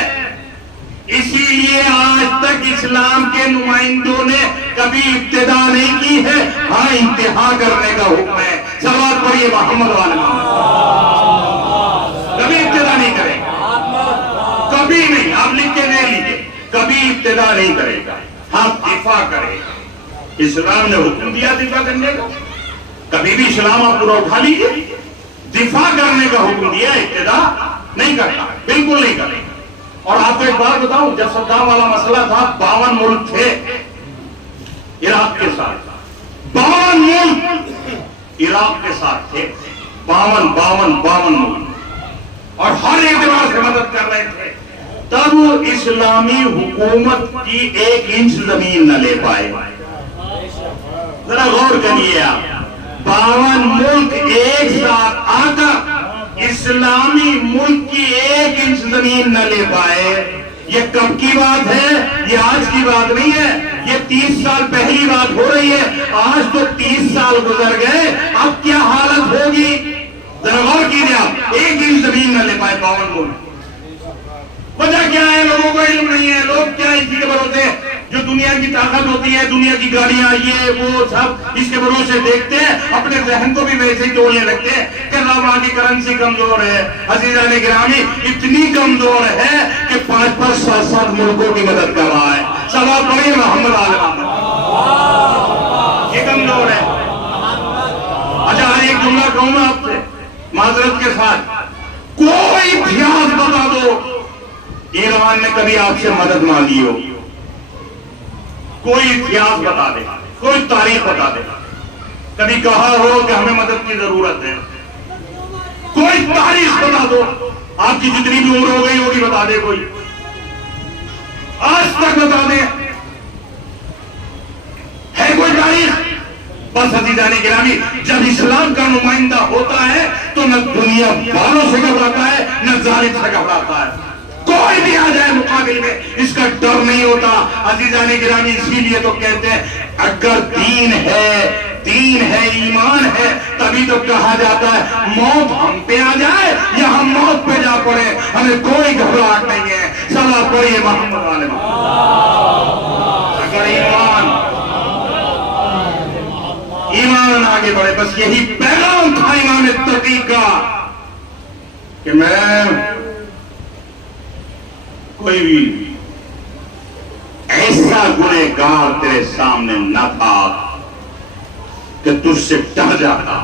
اسی لیے آج تک اسلام کے نمائندوں نے کبھی ابتدا نہیں کی ہے، ہاں انتہا کرنے کا حکم ہے۔ صلوات پڑھیے محمد والے محمد۔ کبھی ابتدا نہیں کرے گا، کبھی نہیں، آپ لکھ کے دے لیجیے، کبھی ابتدا نہیں کرے گا، ہاں دفاع کرے گا۔ اسلام نے حکم دیا دفاع کرنے کا، کبھی بھی اسلام آپ پورا اٹھا لیجیے، دفاع کرنے کا حکم دیا، ابتدا نہیں کرتا، بالکل نہیں کرے گا۔ اور آپ کو ایک بات بتاؤں، جب صدام والا مسئلہ تھا، 52 ملک تھے عراق کے ساتھ، 52 ملک عراق کے ساتھ تھے، 52 ملک، اور ہر اعتبار سے مدد کر رہے تھے، تب اسلامی حکومت کی 1 انچ زمین نہ لے پائے۔ ذرا غور کریے آپ، 52 ملک ایک ساتھ آ کر اسلامی ملک کی 1 انچ زمین نہ لے پائے۔ یہ کب کی بات ہے؟ یہ آج کی بات نہیں ہے، یہ 30 سال پہلی بات ہو رہی ہے۔ آج تو 30 سال گزر گئے، اب کیا حالت ہوگی؟ ذرا غور کیجئے آپ، 1 انچ زمین نہ لے پائے 52 ملک۔ وجہ کیا ہے؟ لوگوں کو علم نہیں ہے، لوگ کیا اسی کے بھروسے جو دنیا کی طاقت ہوتی ہے، دنیا کی گاڑیاں، یہ وہ سب اس کے بھروسے دیکھتے ہیں، اپنے ذہن کو بھی ویسے ہی توڑنے لگتے ہیں کہ وہاں کی کرنسی کمزور ہے۔ عزیزان گرامی، اتنی کمزور ہے کہ 5-5 7-7 ملکوں کی مدد کر رہا ہے۔ صلوات پڑھیے محمد عالم، یہ کمزور ہے۔ اچھا ایک جملہ کہوں میں آپ سے معذرت کے ساتھ، کوئی اتہاس بتا دو ایران نے کبھی آپ سے مدد مانگی ہو، کوئی اتہاس بتا دے، کوئی تاریخ بتا دے، کبھی کہا ہو کہ ہمیں مدد کی ضرورت ہے، کوئی تاریخ بتا دو، آپ کی جتنی بھی عمر ہو گئی ہوگی بتا دے، کوئی آج تک بتا دے، ہے کوئی تاریخ؟ بس عزیزان گرامی، جب اسلام کا نمائندہ ہوتا ہے تو نہ دنیا والوں سے گھبراتا ہے، نہ ظالم سے گھبراتا ہے، کوئی بھی آ جائے مقابل میں اس کا ڈر نہیں ہوتا۔ عزیزان گرامی، اسی لیے تو کہتے ہیں اگر دین ہے، ایمان ہے، تبھی تو کہا جاتا ہے موت ہم پہ آ جائے یا ہم موت پہ جا پڑے، ہمیں کوئی گھبراہٹ نہیں ہے۔ صلوات پڑھیے محمد والے محمد۔ اگر ایمان آگے بڑھے، بس یہی پیغام تھا امام تقی کا کہ میں کوئی بھی ایسا گنہگار تیرے سامنے نہ تھا کہ تجھ سے ڈر جاتا۔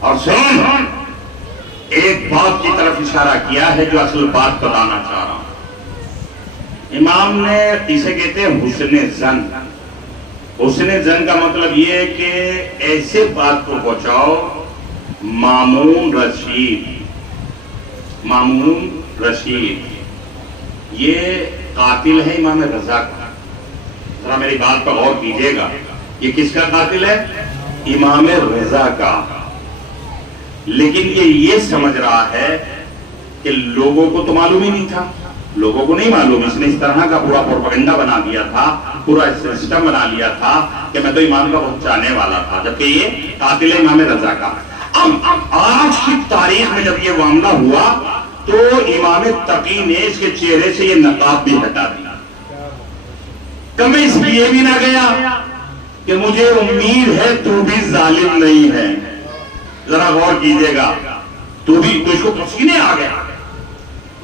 اور سن، ایک بات کی طرف اشارہ کیا ہے جو اصل بات بتانا چاہ رہا ہوں۔ امام نے اسے کہتے ہیں حسن ظن۔ حسن ظن کا مطلب یہ ہے کہ ایسے بات کو پہنچاؤ، مامون رشید یہ قاتل ہے امام رضا کا۔ ذرا میری بات پر غور کیجئے گا، یہ کس کا قاتل ہے؟ امام رضا کا۔ لیکن یہ سمجھ رہا ہے کہ لوگوں کو تو معلوم ہی نہیں تھا، لوگوں کو نہیں معلوم، اس نے اس طرح کا پورا پروپیگنڈا بنا دیا تھا، پورا سسٹم بنا لیا تھا کہ میں تو امام کا بہت چاہنے والا تھا، جبکہ یہ قاتل ہے امام رضا کا۔ اب آج کی تاریخ میں جب یہ معاملہ ہوا تو امام تقی نے اس کے چہرے سے یہ نقاب بھی ہٹا دیا۔ کم اس لیے بھی نہ گیا کہ مجھے امید ہے تو بھی ظالم نہیں ہے۔ ذرا غور کیجئے گا، تو بھی کچھ کو پسینے آ گیا،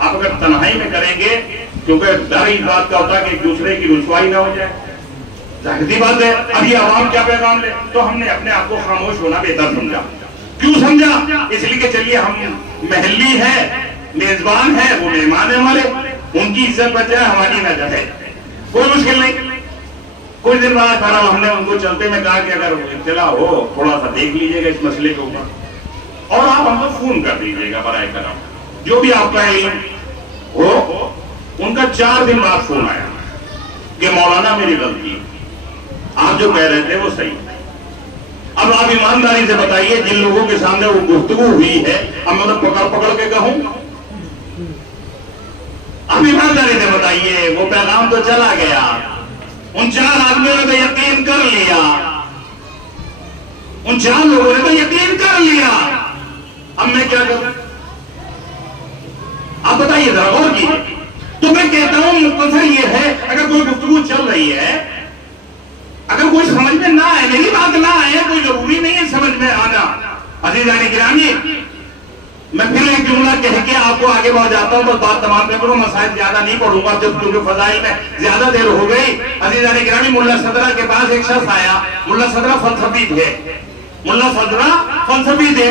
آپ اگر تنہائی میں کریں گے، کیونکہ ڈر اس بات کا ہوتا ہے کہ ایک دوسرے کی رسوائی نہ ہو جائے، ظاہری بات ہے اب یہ عوام کیا پیغام لے، تو ہم نے اپنے آپ کو خاموش ہونا بہتر سمجھا۔ کیوں سمجھا؟ اس لیے کہ چلیے ہم محلی ہے، میزبان ہے، وہ مہمان ہے ہمارے، ان کی عزت بچائے، ہماری نہ جائے، کوئی مشکل نہیں۔ کچھ دن بعد ہم نے ان کو چلتے میں کہا کہ اگر اطلاع ہو تھوڑا سا دیکھ لیجئے گا اس مسئلے کے اوپر، اور آپ ہم کو فون کر دیجئے گا برائے کرم، جو بھی آپ کا علم ہو۔ ان کا 4 دن بعد فون آیا کہ مولانا میری غلطی، آپ جو کہہ رہے تھے وہ صحیح۔ اب آپ ایمانداری سے بتائیے، جن لوگوں کے سامنے وہ گفتگو ہوئی ہے، اب میں انہیں پکڑ پکڑ کے کہوں؟ اب ایمانداری سے بتائیے، وہ پیغام تو چلا گیا، ان 4 آدمیوں نے تو یقین کر لیا، ان 4 لوگوں نے تو یقین کر لیا، اب میں کیا کروں؟ آپ بتائیے ذرا غور کیجیے۔ تو میں کہتا ہوں مختصر یہ ہے، اگر کوئی گفتگو چل رہی ہے، اگر کوئی سمجھ میں نہ آئے، میری بات نہ آئے، کوئی ضروری نہیں ہے سمجھ میں آنا۔ عزیزان گرامی، میں پھر ایک جملہ کہہ کے آپ کو آگے بڑھ جاتا ہوں، بس بات تمام پہ کروں، مسائل زیادہ نہیں پڑھوں گا جب کیونکہ فضائل میں زیادہ دیر ہو گئی۔ عزیزان گرامی، ملا صدرہ کے پاس ایک شخص آیا، ملا صدرہ فلسفی تھے، ملا صدرہ فلسفی تھے۔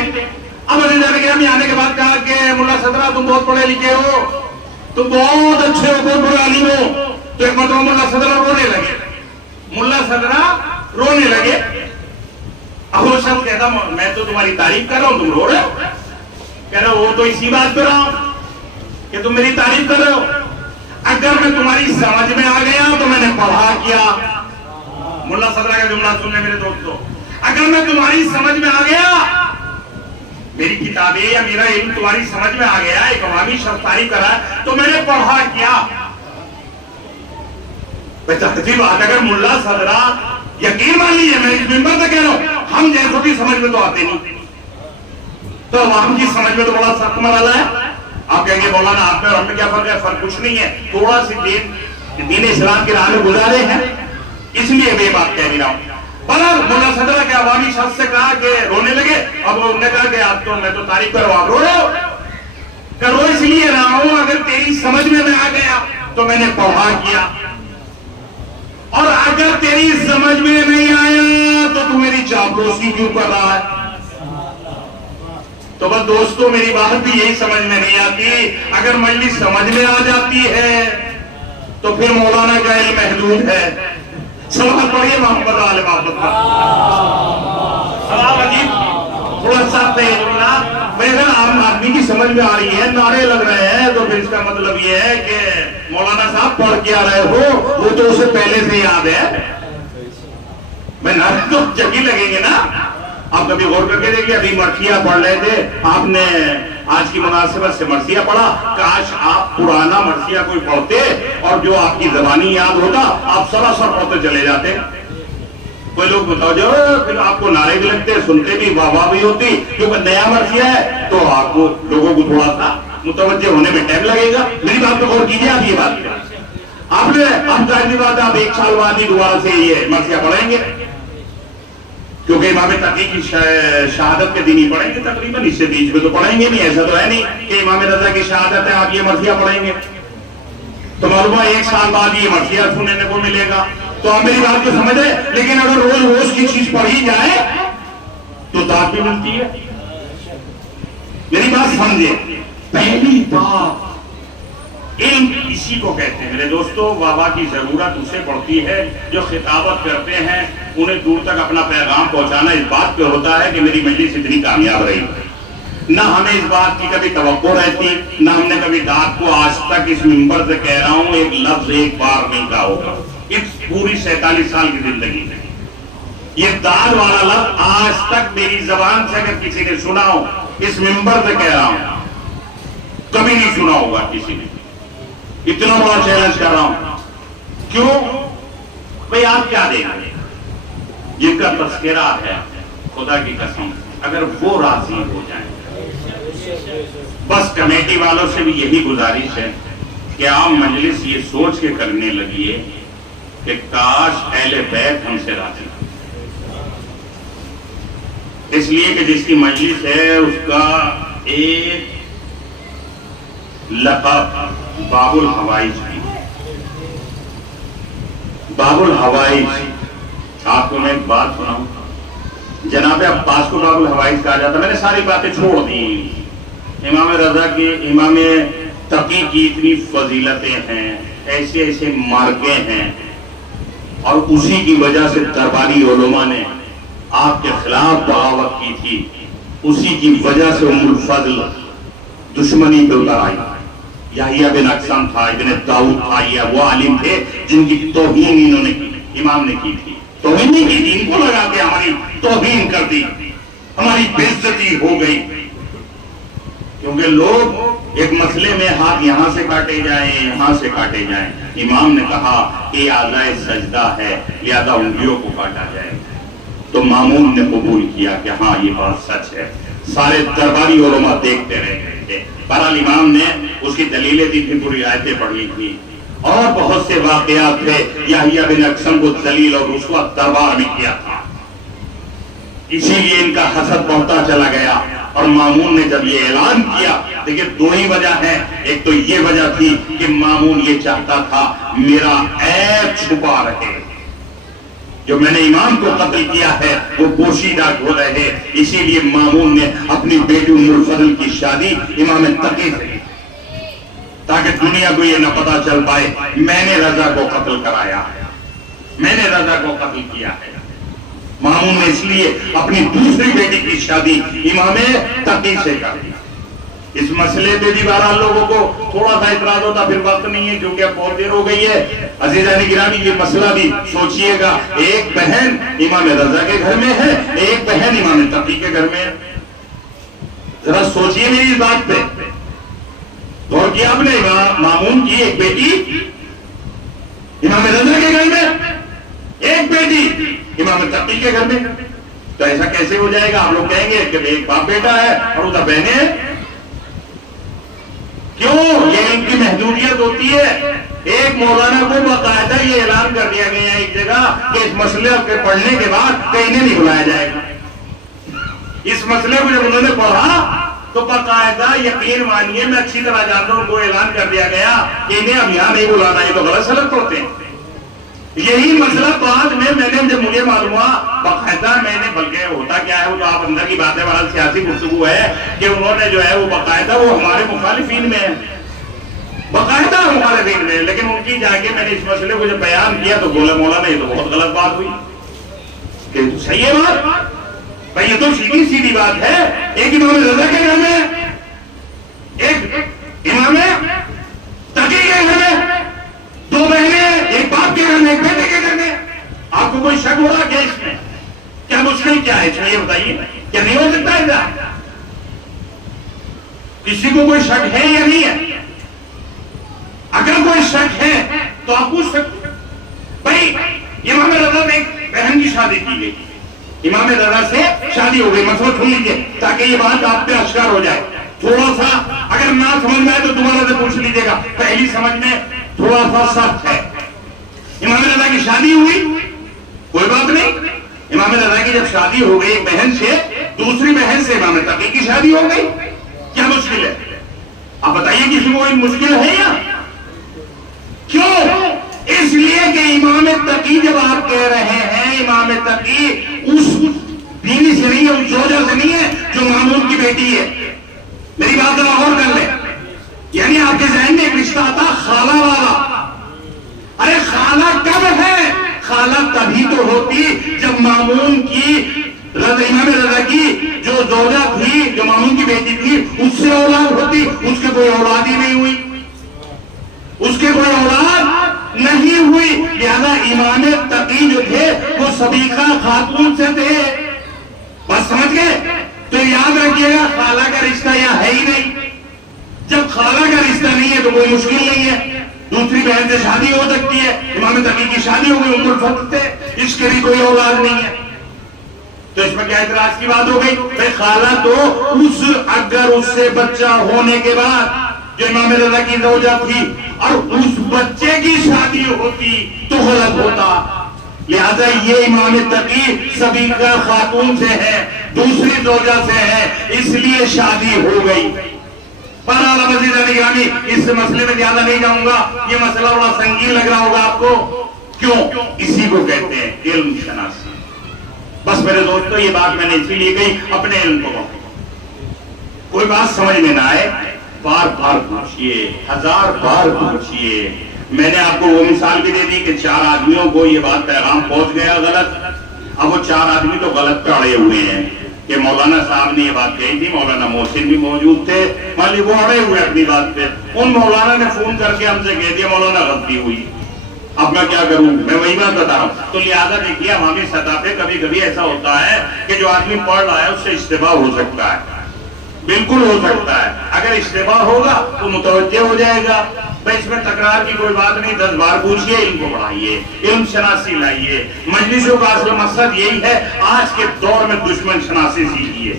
اب عزیزان گرامی آنے کے بعد کہا کہ ملا صدرہ تم بہت پڑھے لکھے ہو، تم بہت اچھے ہو، بہت بڑے عالم ہو۔ تو ایک مرتبہ ملا صدرہ رونے لگے، ملا صدرہ رونے لگے۔ اب وہ شخص کہتا میں تو تمہاری تعریف کر رہا ہوں، تم رو رہے ہو؟ کہہ رہا وہ تو اسی بات پہ رہا ہوں کہ تم میری تعریف کر رہے ہو۔ اگر میں تمہاری سمجھ میں آ گیا تو میں نے پڑھا کیا۔ ملا صدرہ کا جملہ سن لیں میرے دوستو، اگر میں تمہاری سمجھ میں آ گیا، میری کتابیں یا میرا علم تمہاری سمجھ میں آ گیا، ایک عوامی شخص تعریف کر رہا ہے تو میں نے پڑھا کیا۔ تحقیقی بات، اگر ملا صدرہ یقین مان لیجیے، میں اس ممبر سے کہہ رہا ہوں، ہم جیسوں کی سمجھ میں تو آتے نہیں، تو عوام کی سمجھ میں تو بڑا سخت مرحلہ ہے۔ آپ کہیں گے مولانا آپ میں اور ہم میں کیا فرق ہے؟ فرق کچھ نہیں ہے، تھوڑا سی دین اسلام کی راہ میں گزارے ہیں، اس لیے میں یہ بات کہہ رہا ہوں۔ ملا صدرہ کے عوامی شخص سے کہا کہ رونے لگے، اب انہوں نے کہا کہ آپ تو میں تو تعریف کرو، آپ رو رہے ہو؟ کہ رو اس لیے رہا ہوں، اگر تیری سمجھ میں آ گیا تو میں نے پڑھا کیا، اور اگر تیری سمجھ میں نہیں آیا تو میری چاپلوسی کیوں کر رہا ہے؟ تو بس دوستو، میری بات بھی یہی سمجھ میں نہیں آتی، اگر مجلس سمجھ میں آ جاتی ہے تو پھر مولانا کا علم محدود ہے۔ سوال پڑھیے محمد عالم محمد کا سوال عجیب، تھوڑا سا اگر عام آدمی کی سمجھ میں آ رہی ہے، نعرے لگ رہے ہیں، تو پھر اس کا مطلب یہ ہے کہ مولانا صاحب پڑھ کے آ رہے ہو، وہ تو اسے پہلے سے یاد ہے۔ میں نعرے تو جب ہی لگیں گے نا۔ آپ کبھی غور کر کے دیکھیے، ابھی مرثیہ پڑھ رہے تھے، آپ نے آج کی مناسبت سے مرثیہ پڑھا، کاش آپ پرانا مرثیہ کوئی پڑھتے اور جو آپ کی زبانی یاد ہوتا، آپ سراسر پڑھتے چلے جاتے۔ کوئی لوگ بتاؤ جو پھر آپ کو نعرے بھی لگتے، سنتے بھی، واہ واہ بھی ہوتی، کیونکہ نیا مرثیہ ہے تو آپ کو لوگوں کو تھوڑا سا متوجہ ہونے میں ٹائم لگے گا۔ میری بات پہ غور کیجیے، آپ یہ بات کریں، آپ نے اب ظاہری بات ہے، آپ 1 سال بعد ہی دوبارہ سے یہ مرثیہ پڑھیں گے، کیونکہ امام تقی کی شہادت کے دن ہی پڑھیں گے، تقریباً اس سے بیچ میں تو پڑھیں گے نہیں، ایسا تو ہے نہیں کہ امام رضا کی شہادت ہے آپ یہ مرثیہ پڑھیں گے، تو معلوم ہے 1 سال بعد یہ مرثیہ سننے کو ملے گا۔ تو آپ میری بات کو سمجھ رہے، لیکن اگر روز روز کی چیز پڑھی جائے تو داد بھی ملتی ہے۔ میری بات سمجھے، پہلی بات علم اسی کو کہتے ہیں میرے دوستو، واہ کی ضرورت اسے پڑتی ہے جو خطابت کرتے ہیں، انہیں دور تک اپنا پیغام پہنچانا اس بات پہ ہوتا ہے کہ میری مجلس اتنی کامیاب رہی۔ نہ ہمیں اس بات کی کبھی توقع رہتی، نہ ہم نے کبھی داد کو آج تک اس منبر سے کہہ رہا ہوں ایک لفظ ایک بار نہیں کہا ہوگا اس پوری 47 سال کی زندگی میں۔ یہ داد والا لفظ آج تک میری زبان سے اگر کسی نے سنا ہو، اس منبر سے کہہ رہا ہوں، کبھی نہیں سنا ہوگا کسی نے۔ اتنا بڑا چیلنج کر رہا ہوں، کیوں بھئی آپ کیا دیں گے؟ جن کا تذکرہ ہے خدا کی قسم، اگر وہ راضی ہو جائیں، بس کمیٹی والوں سے بھی یہی گزارش ہے کہ عام مجلس یہ سوچ کے کرنے لگیے کہ کاش اہل بیت ہم سے راضی ہو، اس لیے کہ جس کی مجلس ہے اس کا ایک لقب باب الحوائج بھی. باب الحوائج آپ کو میں ایک بات سناؤں. جناب عباس کو باب الحوائج کہا جاتا. میں نے ساری باتیں چھوڑ دی. امام رضا کی، امام تقی کی اتنی فضیلتیں ہیں، ایسے ایسے مارکے ہیں، اور اسی کی وجہ سے درباری علماء نے آپ کے خلاف بغاوت کی تھی. اسی کی وجہ سے ام الفضل دشمنی پہ اتر آئی. یحییٰ بن اقسم تھا، ابن داؤد تھا، یہ وہ عالم تھے جن کی توہین انہوں نے کی، امام نے کی تھی. توہین نہیں کی تھی، ان کو لگا کے ہماری توہین کر دی، ہماری بے عزتی ہو گئی. کیونکہ لوگ ایک مسئلے میں ہاتھ یہاں سے کاٹے جائیں، یہاں سے کاٹے جائیں. امام نے کہا کہ اعضائے سجدہ ہے، لہذا انگلیوں کو کاٹا جائے. تو مامون نے قبول کیا کہ ہاں یہ بات سچ ہے. سارے درباری علماء دیکھتے رہ گئے تھے. بہرحال امام نے اس کی دلیلیں دی تھی، پوری آیتیں پڑھ لی تھی، اور بہت سے واقعات تھے. یحییٰ بن اقسم کو ذلیل اور رسوا دربار میں کیا تھا، اسی لیے ان کا حسد بڑھتا چلا گیا. اور مامون نے جب یہ اعلان کیا، دیکھیں دو ہی وجہ ہے. ایک تو یہ وجہ تھی کہ مامون یہ چاہتا تھا میرا عیب چھپا رہے، جو میں نے امام کو قتل کیا ہے وہ پوشیدہ ہو رہے. اسی لیے مامون نے اپنی بیٹی ام الفضل کی شادی امام تقی سے، تاکہ دنیا کو یہ نہ پتا چل پائے میں نے رضا کو قتل کرایا ہے، میں نے رضا کو قتل کیا ہے. مامون نے اس لیے اپنی دوسری بیٹی کی شادی امام تقی سے کر دی. اس مسئلے پہ بھی بہرحال لوگوں کو تھوڑا سا اعتراض ہوتا، پھر وقت نہیں ہے کیونکہ اب بہت دیر ہو گئی ہے. عزیزان گرامی یہ مسئلہ بھی سوچئے گا. ایک بہن امام رضا کے گھر میں ہے، ایک بہن امام تقی کے گھر میں ہے. ذرا سوچئے میری اس بات پہ غور کیا آپ نے. مامون کی ایک بیٹی امام رضا کے گھر میں، ایک بیٹی امام تقی کے گھر میں. تو ایسا کیسے ہو جائے گا؟ آپ لوگ کہیں گے کہ ایک باپ بیٹا ہے اور ادھر بہنیں ہیں. کیوں؟ یہ ان کی محدودیت ہوتی ہے. ایک مولانا کو باقاعدہ یہ اعلان کر دیا گیا ہے ایک جگہ کہ اس مسئلے کے پڑھنے کے بعد کہیں نہیں بلایا جائے گا. اس مسئلے کو جب انہوں نے پڑھا تو باقاعدہ یقین مانیے، میں اچھی طرح جانتا ہوں، کو اعلان کر دیا گیا کہ انہیں اب یہاں نہیں بلانا. یہ تو غلط سلط ہوتے ہیں. یہی مسئلہ بعد میں نے جب مجھے معلوم ہوا باقاعدہ میں نے، بلکہ ہوتا کیا ہے وہ تو آپ اندر کی باتیں والا سیاسی گفتگو ہے کہ انہوں نے جو ہے وہ باقاعدہ وہ ہمارے مخالفین میں ہے، باقاعدہ مخالفین میں. لیکن ان کی جا کے میں نے اس مسئلے کو جب بیان کیا تو بولا مولانا یہ تو بہت غلط بات ہوئی. کہ صحیح ہے بات بھائی، یہ تو سیدھی سیدھی بات ہے. ایک امام رضا کے گھر میں، ایک امام تقی کے گھر میں، دو بہنیں، ایک باپ کے گھر میں، ایک بیٹے کے گھر میں. آپ کو کوئی شک ہو رہا کیا اس میں؟ کیا مشکل کیا ہے اس میں؟ یہ بتائیے، کیا نہیں ہو سکتا ایسا؟ کسی کو کوئی شک ہے یا نہیں ہے؟ اگر کوئی شک ہے تو آپ پوچھ سکتے بھائی. امام رضا میں ایک بہن کی شادی کی گئی، امام رضا سے شادی ہو گئی. مسئلہ سن لیجیے تاکہ یہ بات آپ پہ اشکار ہو جائے. تھوڑا سا اگر نہ سمجھ میں آئے تو دوبارہ سے پوچھ لیجیے گا. پہلی سمجھ میں تھوڑا سا سخت ہے. امام رضا کی شادی ہوئی، کوئی بات نہیں. امام رضا کی جب شادی ہو گئی ایک بہن سے، دوسری بہن سے امام تقی کی شادی ہو گئی. کیا مشکل ہے؟ آپ بتائیے کسی کو کوئی مشکل ہے یا کیوں؟ اس لیے کہ امام تقی جب آپ کہہ رہے ہیں امام تقی اس بیوی سے نہیں ہے، اس زوجہ سے نہیں ہے جو مامون کی بیٹی ہے. میری بات ذرا غور کر لیں. یعنی آپ کے ذہن میں ایک رشتہ آتا خالہ والا. ارے خالہ کب ہے؟ خالہ تبھی تو ہوتی جب مامون کی امام رضا کی جو زوجہ تھی، جو مامون کی بیٹی تھی، اس سے اولاد ہوتی. اس کے کوئی اولاد ہی نہیں ہوئی، اس کے کوئی اولاد نہیں ہوئی. لہذا امام تقی جو تھے وہ سبیقہ خاتون سے تھے. بس سمجھ گئے؟ تو یاد رکھیے گا خالہ کا رشتہ یہاں ہے ہی نہیں. جب خالہ کا رشتہ نہیں ہے تو کوئی مشکل نہیں ہے. دوسری بہن سے شادی ہو سکتی ہے. امام تقی کی شادی ہو گئی ام الفضل سے، اس کے بھی کوئی اولاد نہیں ہے. تو اس میں کیا اعتراض کی بات ہو گئی؟ بھائی خالہ تو اگر اس سے بچہ ہونے کے بعد جو امام رضا کی زوجہ تھی اور اس بچے کی شادی ہوتی تو غلط ہوتا. لہذا یہ امام تقی سبیقہ خاتون سے ہے، دوسری زوجہ سے ہے، اس لیے شادی ہو گئی. بہرحال عزیزان گرامی اس مسئلے میں زیادہ نہیں جاؤں گا، یہ مسئلہ بڑا سنگین لگ رہا ہوگا آپ کو، کیوں؟ اسی کو کہتے ہیں علم شناسی۔ بس میرے دوستو یہ بات میں نے اسی لیے کہی، اپنے علم کو کوئی بات سمجھ میں نہ آئے بار بار پوچھئے، ہزار بار پوچھئے۔ میں نے آپ کو وہ مثال بھی دے دی کہ 4 آدمیوں کو یہ بات پیغام پہنچ گیا غلط، اب وہ 4 آدمی تو غلط پہ اڑے ہوئے ہیں کہ مولانا صاحب نے یہ بات کہی تھی، مولانا محسن بھی موجود تھے، مان لی وہ اڑے ہوئے اپنی بات پہ، ان مولانا نے فون کر کے ہم سے کہہ دیا مولانا غلطی ہوئی، اب میں کیا کروں؟ میں وہی بات بتا رہا ہوں۔ تو لہٰذا دیکھیے عوامی سطح پہ کبھی کبھی ایسا ہوتا ہے کہ جو آدمی پڑھ رہا ہے اس سے اشتباہ ہو سکتا ہے، بالکل ہو سکتا ہے، اگر اشتباہ ہوگا تو متوجہ ہو جائے گا۔ بھائی اس میں تکرار کی کوئی بات نہیں، 10 بار پوچھئے، علم کو بڑھائیے، علم شناسی لائیے۔ مجلسوں کا اصل مقصد یہی ہے، آج کے دور میں دشمن شناسی سیکھیے۔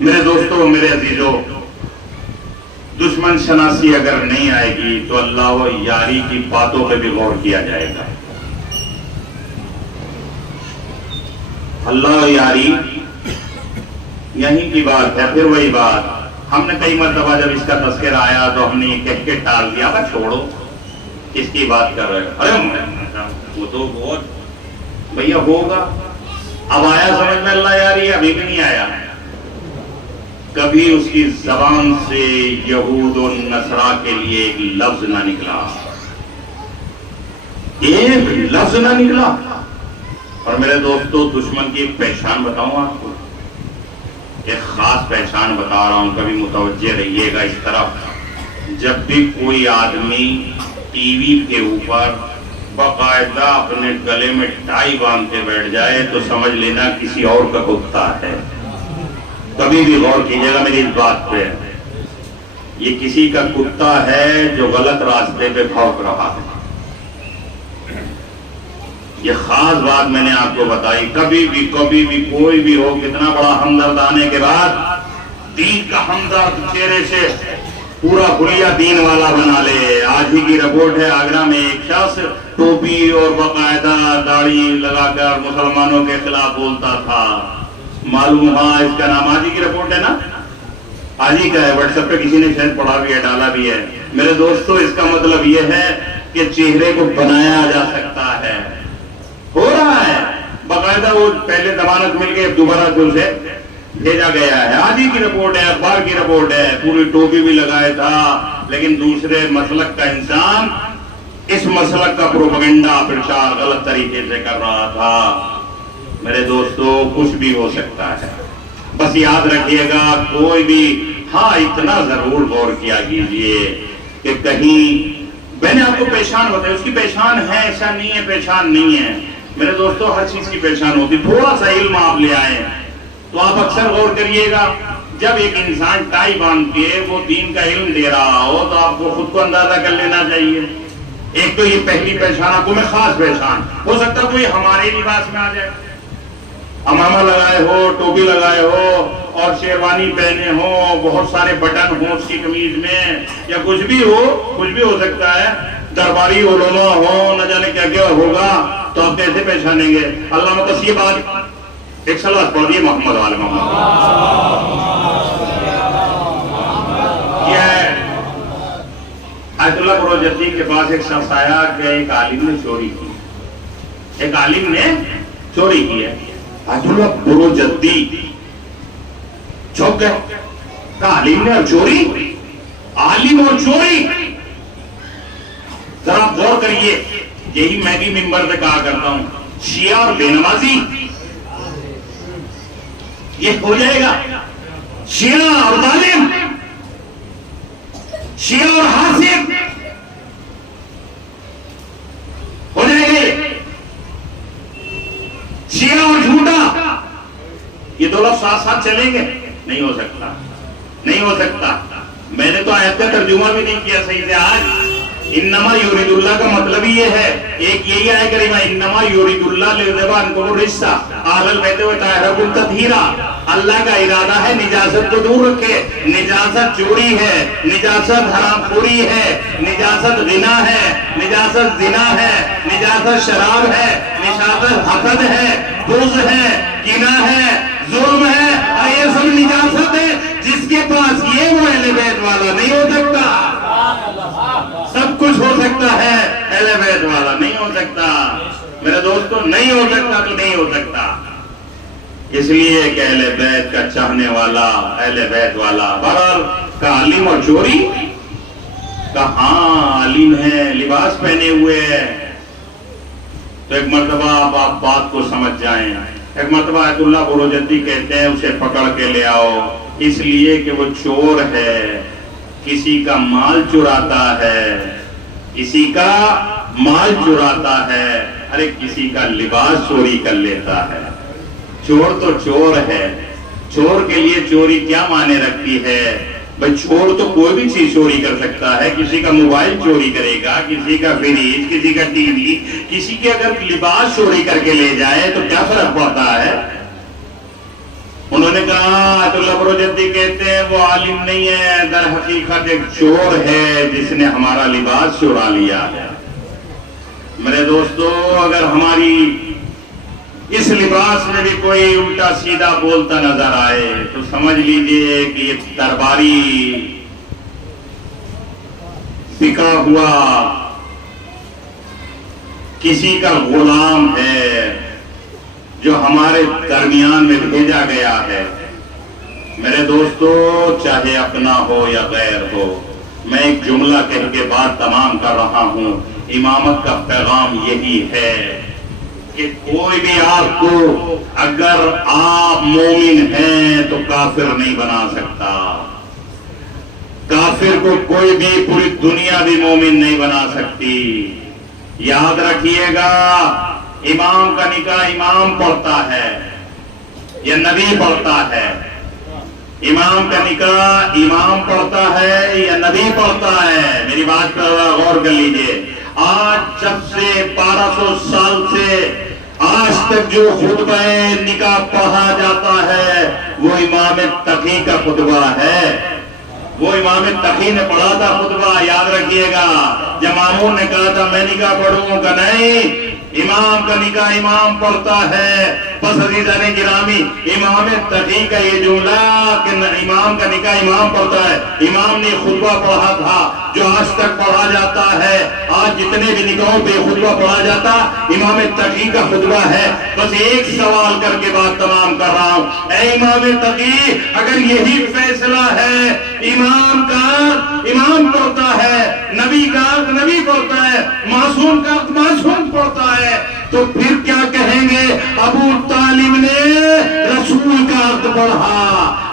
میرے دوستو، میرے عزیزو، دشمن شناسی اگر نہیں آئے گی تو اللہ و یاری کی باتوں پہ بھی غور کیا جائے گا۔ اللہ و یاری یہیں کی بات ہے، پھر وہی بات ہم نے کئی مرتبہ جب اس کا تذکرہ آیا تو ہم نے یہ کہہ کے ٹال دیا، بس چھوڑو اس کی بات کر رہے، ارے وہ تو بہت بھیا ہوگا۔ اب آیا سمجھ میں اللہ یاری؟ ابھی بھی نہیں آیا۔ کبھی اس کی زبان سے یہود و نصرا کے لیے ایک لفظ نہ نکلا، ایک لفظ نہ نکلا۔ اور میرے دوستو دشمن کی ایک پہچان بتاؤں آپ کو، ایک خاص پہچان بتا رہا ہوں، کبھی متوجہ رہیے گا اس طرف۔ جب بھی کوئی آدمی ٹی وی کے اوپر باقاعدہ اپنے گلے میں ٹائی باندھ کے بیٹھ جائے تو سمجھ لینا کسی اور کا کتا ہے۔ کبھی بھی غور کیجیے گا میری اس بات پہ، یہ کسی کا کتا ہے جو غلط راستے پہ بھوک رہا ہے۔ یہ خاص بات میں نے آپ کو بتائی، کبھی بھی کوئی بھی ہو، کتنا بڑا ہمدرد آنے کے بعد دین کا ہمدرد چہرے سے پورا خلیہ دین والا بنا لے۔ آج ہی کی رپورٹ ہے، آگرہ میں ایک شخص ٹوپی اور باقاعدہ داڑھی لگا کر مسلمانوں کے خلاف بولتا تھا، معلوم ہاں اس کا نام، آج ہی کی رپورٹ ہے نا، آج ہی کا ہے، واٹس ایپ پہ کسی نے شاید پڑھا بھی ہے، ڈالا بھی ہے۔ میرے دوستو اس کا مطلب یہ ہے کہ چہرے کو بنایا جا سکتا ہے، ہو رہا ہے باقاعدہ۔ وہ پہلے ضمانت مل کے دوبارہ دل سے بھیجا گیا ہے، آج ہی کی رپورٹ ہے، اخبار کی رپورٹ ہے، پوری ٹوپی بھی لگائے تھا، لیکن دوسرے مسلک کا انسان اس مسلک کا پروپیگنڈا پرچار غلط طریقے سے کر رہا تھا۔ میرے دوستو کچھ بھی ہو سکتا ہے، بس یاد رکھیے گا کوئی بھی، ہاں اتنا ضرور غور کیا کیجئے کہ کہیں، میں نے آپ کو پہچان بتائی، اس کی پہچان ہے، ایسا نہیں ہے پہچان نہیں ہے۔ میرے دوستو ہر چیز کی پہچان ہوتی، تھوڑا سا علم آپ لے آئیں تو آپ اکثر غور کریے گا، جب ایک انسان ٹائی باندھ کے وہ دین کا علم دے رہا ہو تو آپ کو خود کو اندازہ کر لینا چاہیے۔ ایک تو یہ پہلی پہچان آپ کو میں خاص پہچان، ہو سکتا ہے کوئی ہمارے لباس میں آ جائے، امامہ لگائے ہو، ٹوپی لگائے ہو اور شیروانی پہنے ہو، بہت سارے بٹن ہو اس کی قمیض میں، یا کچھ بھی ہو سکتا ہے، درباری علماء ہو، نہ جانے کیا کیا ہوگا، تو آپ کیسے پہچانیں گے؟ اللہ مقصد یہ بات، ایک صلوات پڑھیے محمد والے محمد۔ یہ آیت اللہ پروجتی کے پاس ایک شخص آیا کہ ایک عالم نے چوری کی، ایک عالم نے چوری کی ہے۔ آیت اللہ پروجتی چوک گئے، کہا عالم نے اور چوری، عالم اور چوری، ذرا غور کریے، یہی میں بھی منبر پہ کہا کرتا ہوں، شیعہ اور بے نمازی یہ ہو جائے گا، شیعہ اور ظالم، شیعہ اور حاسد ہو جائے گے، شیعہ اور جھوٹا، یہ دو لفظ ساتھ ساتھ چلیں گے؟ نہیں ہو سکتا، نہیں ہو سکتا۔ میں نے تو آیت کا ترجمہ بھی نہیں کیا صحیح سے آج۔ انما یرید اللہ کا مطلب یہ ہے، ایک یہی آئے کریمہ، انما یرید اللہ لیذہب عنکم الرجس اہل البیت ویطہرکم تطہیرا، اللہ کا ارادہ ہے نجاست کو دور رکھے، نجاست چوری ہے، نجاست حرام خوری ہے، نجاست غنا ہے، نجاست زنا ہے، نجاست شراب ہے، نجاست حسد ہے، بغض ہے، کینہ ہے، ظلم ہے، یہ سب نجاست ہے۔ جس کے پاس یہ وہ اہل بیت والا نہیں ہو سکتا تو نہیں ہو سکتا. اس لیے کہ اہل بیت کا چاہنے والا، اہل بیت والا. بہرحال کا عالم اور چوری کا ہاں عالم ہے، لباس پہنے ہوئے ہے. تو ایک مرتبہ آپ بات کو سمجھ جائیں. ایک مرتبہ آیت اللہ بروجردی کہتے ہیں اسے پکڑ کے لے آؤ، اس لیے کہ وہ چور ہے، کسی کا مال چراتا ہے، کسی کا مال چراتا ہے، ارے کسی کا لباس چوری کر لیتا ہے. چور تو چور ہے. چور کے لیے چوری کیا معنی رکھتی ہے؟ بھئی چور تو کوئی بھی چیز چوری کر سکتا ہے. کسی کا موبائل چوری کرے گا، کسی کا فریج، کسی کا ٹی وی، کسی کے اگر لباس چوری کر کے لے جائے تو کیا فرق پڑتا ہے؟ انہوں نے کہا آیت اللہ بروجردی کہتے ہیں وہ عالم نہیں ہے، در حقیقت ایک چور ہے جس نے ہمارا لباس چرا لیا ہے. میرے دوستو، اگر ہماری اس لباس میں بھی کوئی الٹا سیدھا بولتا نظر آئے تو سمجھ لیجئے کہ یہ درباری بکا ہوا کسی کا غلام ہے جو ہمارے درمیان میں بھیجا گیا ہے. میرے دوستو، چاہے اپنا ہو یا غیر ہو، میں ایک جملہ کہہ کے بات تمام کر رہا ہوں. امامت کا پیغام یہی ہے کہ کوئی بھی آپ کو، اگر آپ مومن ہیں تو کافر نہیں بنا سکتا. کافر کو کوئی بھی پوری دنیا بھی مومن نہیں بنا سکتی. یاد رکھیے گا، امام کا نکاح امام پڑھتا ہے یا نبی پڑھتا ہے؟ امام کا نکاح امام پڑھتا ہے یا نبی پڑھتا ہے؟ میری بات پر غور کر لیجئے. آج جب سے 1200 سال سے آج تک جو خطبہ نکاح پڑھا جاتا ہے وہ امام تقی کا خطبہ ہے. وہ امام تقی نے پڑھا تھا خطبہ. یاد رکھیے گا، جب مامون نے کہا تھا میں نکاح پڑھوں گا، نہیں، امام کا نکاح امام پڑھتا ہے. بس عزیزان گرامی، امام تقی کا یہ جملہ کہ امام کا نکاح امام پڑھتا ہے، امام نے خطبہ پڑھا تھا جو آج تک پڑھا جاتا ہے. آج جتنے بھی نکاحوں پہ خطبہ پڑھا جاتا امام تقی کا خطبہ ہے. بس ایک سوال کر کے بات تمام کر رہا ہوں. اے امام تقی، اگر یہی فیصلہ ہے امام کا امام پڑھتا ہے، نبی کا نبی پڑھتا ہے، معصوم کا معصوم پڑھتا ہے، تو پھر کیا کہیں گے؟ ابو طالب نے رسول کا عقد پڑھا،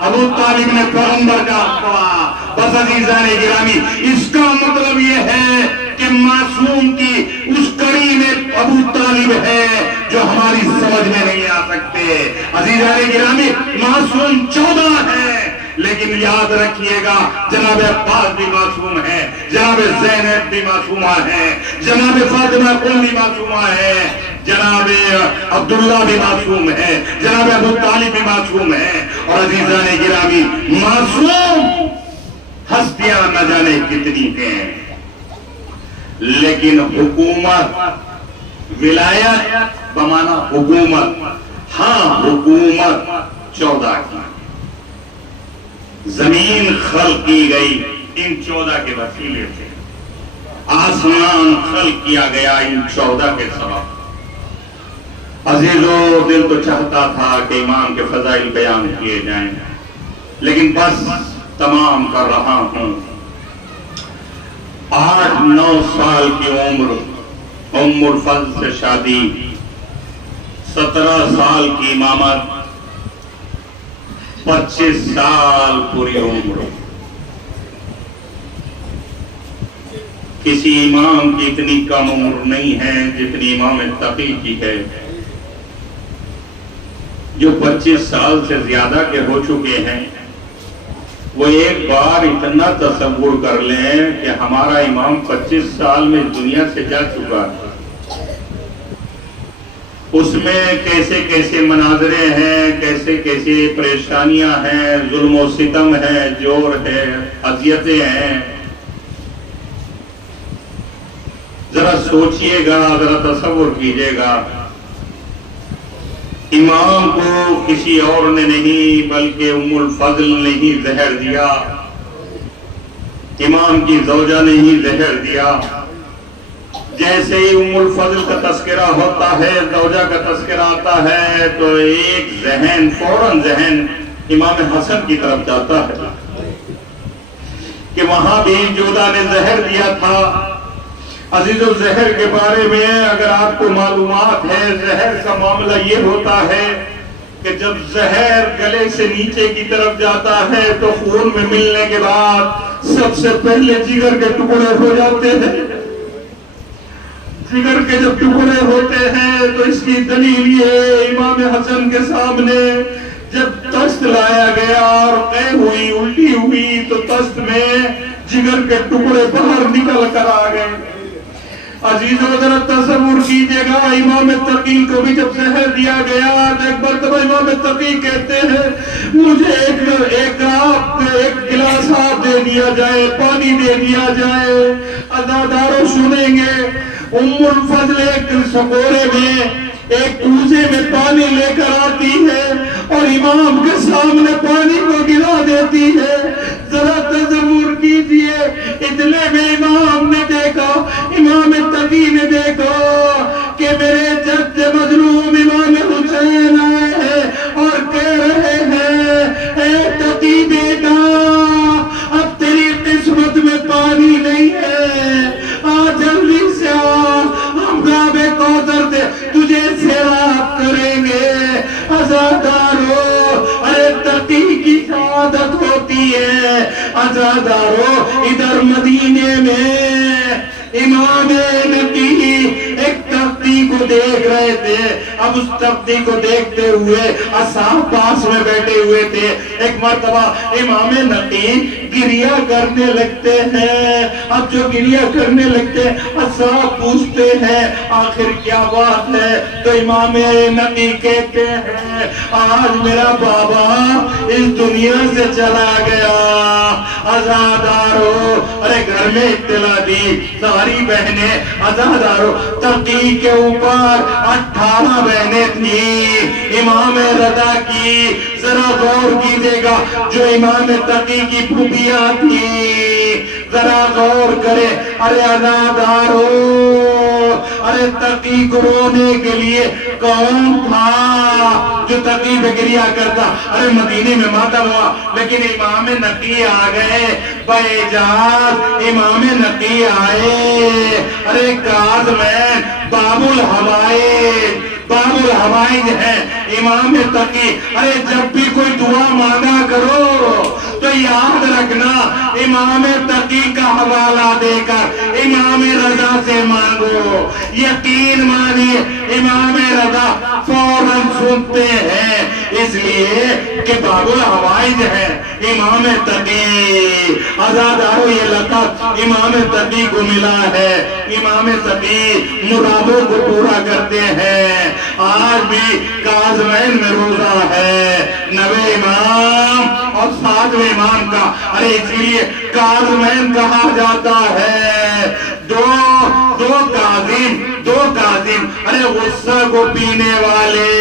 ابو طالب نے پیغمبر کا عقد پڑھا. بس عزیزان گرامی، اس کا مطلب یہ ہے کہ معصوم کی اس کڑی میں ابو طالب ہے جو ہماری سمجھ میں نہیں آ سکتے. عزیزان گرامی، معصوم 14 ہے، لیکن یاد رکھیے گا جناب عباس بھی معصوم ہے، جناب زینب بھی معصومہ ہے، جناب فاطمہ کل بھی معصومہ ہے، جناب عبداللہ بھی معصوم ہے، جناب ابو طالب بھی معصوم ہے. اور عزیزان گرامی، معصوم ہستیاں نہ جانے کتنی ہیں، لیکن حکومت، ولایت بمانا حکومت، ہاں حکومت 14 کی. زمین خلق کی گئی ان 14 کے وسیلے سے، آسمان خلق کیا گیا ان 14 کے سبب. عزیزو، دل تو چاہتا تھا کہ امام کے فضائل بیان کیے جائیں، لیکن بس تمام کر رہا ہوں. 8-9 سال کی عمر، ام الفضل سے شادی، 17 سال کی امامت، 25 سال پوری عمر. کسی امام کی اتنی کم عمر نہیں ہے جتنی امام تقی کی ہے، جو 25 سال سے زیادہ کے ہو چکے ہیں. وہ ایک بار اتنا تصور کر لیں کہ ہمارا امام 25 سال میں دنیا سے جا چکا ہے. اس میں کیسے کیسے مناظرے ہیں، کیسے کیسے پریشانیاں ہیں، ظلم و ستم ہے، جور ہے، اذیتیں ہیں. ذرا سوچئے گا، ذرا تصور کیجئے گا. امام کو کسی اور نے نہیں بلکہ ام الفضل نے ہی زہر دیا، امام کی زوجہ نے ہی زہر دیا. جیسے ہی ام الفضل کا تذکرہ ہوتا ہے، زوجہ کا تذکرہ آتا ہے، تو ایک ذہن فوراً ذہن امام حسن کی طرف جاتا ہے کہ وہاں بھی جودہ نے زہر دیا تھا۔ عزیز الزہر کے بارے میں اگر آپ کو معلومات ہے، زہر کا معاملہ یہ ہوتا ہے کہ جب زہر گلے سے نیچے کی طرف جاتا ہے تو خون میں ملنے کے بعد سب سے پہلے جگر کے ٹکڑے ہو جاتے ہیں۔ جگر کے جب ٹکڑے ہوتے ہیں تو اس کی دلیل یہ امام حسن کے سامنے جب تشت لایا گیا اور قے ہوئی الٹی ہوئی تو تشت میں جگر کے ٹکڑے باہر نکل کر آ گئے۔ عزیزو ذرا تصور کیجئے گا، امام تقی کو بھی جب زہر دیا گیا تو ایک مرتبہ امام تقی کہتے ہیں مجھے ایک گلاس آب دے دیا جائے، پانی دے دیا جائے۔ عزاداروں سنیں گے، ام الفضل ایک سکورے میں ایک کوزے میں پانی لے کر آتی ہے اور امام کے سامنے پانی کو گرا دیتی ہے۔ ذرا تصور کیجئے، اتنے میں امام نے دیکھا، امام تقی نے دیکھا کہ میرے جد مظلوم امام حسین آئے ہیں اور کہہ رہے ہیں اے تقی بیٹا، اب تیری قسمت میں پانی نہیں ہے، آ جلدی سے آ، ہم گابے کوثر دے تجھے سیراب کریں گے۔ عزادارو، ارے تقی کی شہادت ہوتی ہے۔ عزادارو، ادھر مدینے میں امام نقی ایک تختی کو دیکھ رہے تھے۔ اب اس تختی کو دیکھتے ہوئے اصحاب پاس میں بیٹھے ہوئے تھے۔ ایک مرتبہ امام نقی گریہ کرنے لگتے ہیں۔ اب جو گریہ کرنے لگتے ہیں اصحاب پوچھتے ہیں آخر کیا بات ہے؟ تو امام نقی کہتے ہیں آج میرا بابا اس دنیا سے چلا گیا۔ عزادارو، ارے گھر میں اطلاع دی، ساری بہنیں، عزادارو، تقی کے اوپر 18 بہنیں تھیں امام رضا کی۔ ذرا غور کیجئے گا، جو امام تقی کی پھوپھیاں تھیں، ذرا غور کرے۔ ارے عزادارو، ارے تقی کو رونے کے لیے کون تھا جو تقی پہ گریہ کرتا؟ ارے مدینے میں ماتم ہوا، لیکن امام نقی آ گئے، باعجاز امام نقی آئے۔ ارے کاظمین باب الحوائج، باب الحوائج ہے امام تقی۔ ارے جب بھی کوئی دعا مانگا کرو تو یاد رکھنا امام تقی کا حوالہ دے کر امام رضا سے مانگو۔ یقین مانیے امام رضا فوراً سنتے ہیں، اس لیے کہ باب الحوائج ہے امام تقی۔ عزادارو، یہ لقب امام تقی کو ملا ہے۔ امام تقی مرادوں کو پورا کرتے ہیں۔ آج بھی کاظمین میں روزہ ہے، 9 امام اور 7ویں امام کا، ارے اس لیے کاظمین کہا جاتا ہے۔ دو کاظم، ارے غصہ کو پینے والے،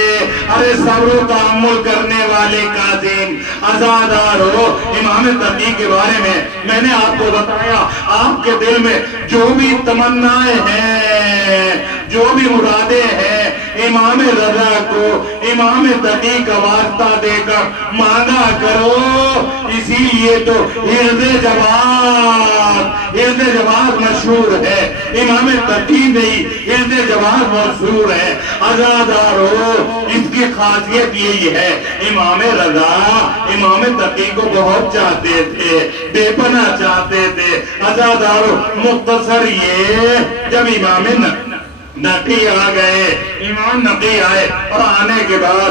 ارے صبر و تحمل کرنے والے کاظم۔ عزادارو، امام تقی کے بارے میں نے آپ کو بتایا، آپ کے دل میں جو بھی تمنائیں ہیں، جو بھی مرادیں ہیں، امام رضا کو امام تقی کا واسطہ دے کر مانگا کرو۔ اسی لیے تو عرض جواد مشہور ہے، امام تقی نہیں، عرض جواد مشہور ہے۔ عزادارو، اس کی خاصیت یہی ہے، امام رضا امام تقی کو بہت چاہتے تھے، بے پناہ چاہتے تھے۔ عزادارو، مختصر یہ، جب امام نقی آ گئے، امام نقی آئے اور آنے کے بعد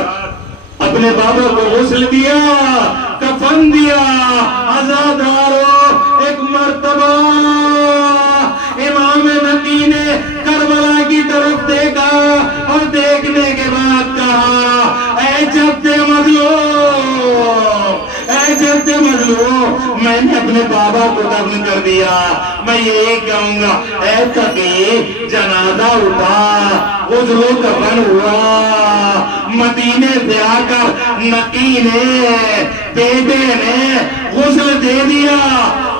اپنے بابا کو غسل دیا، کفن دیا۔ عزادارو، ایک مرتبہ امام نقی نے کربلا کی طرف دیکھا اور دیکھنے کے بعد کہا اے جد مظلوم، میں نے اپنے بابا کو دفن کر دیا، میں یہی کہوں گا اے تقی، جنازہ اٹھا، غسل و کفن ہوا۔ مدینے سے آ کر نقی نے، بیٹے نے غسل دے دیا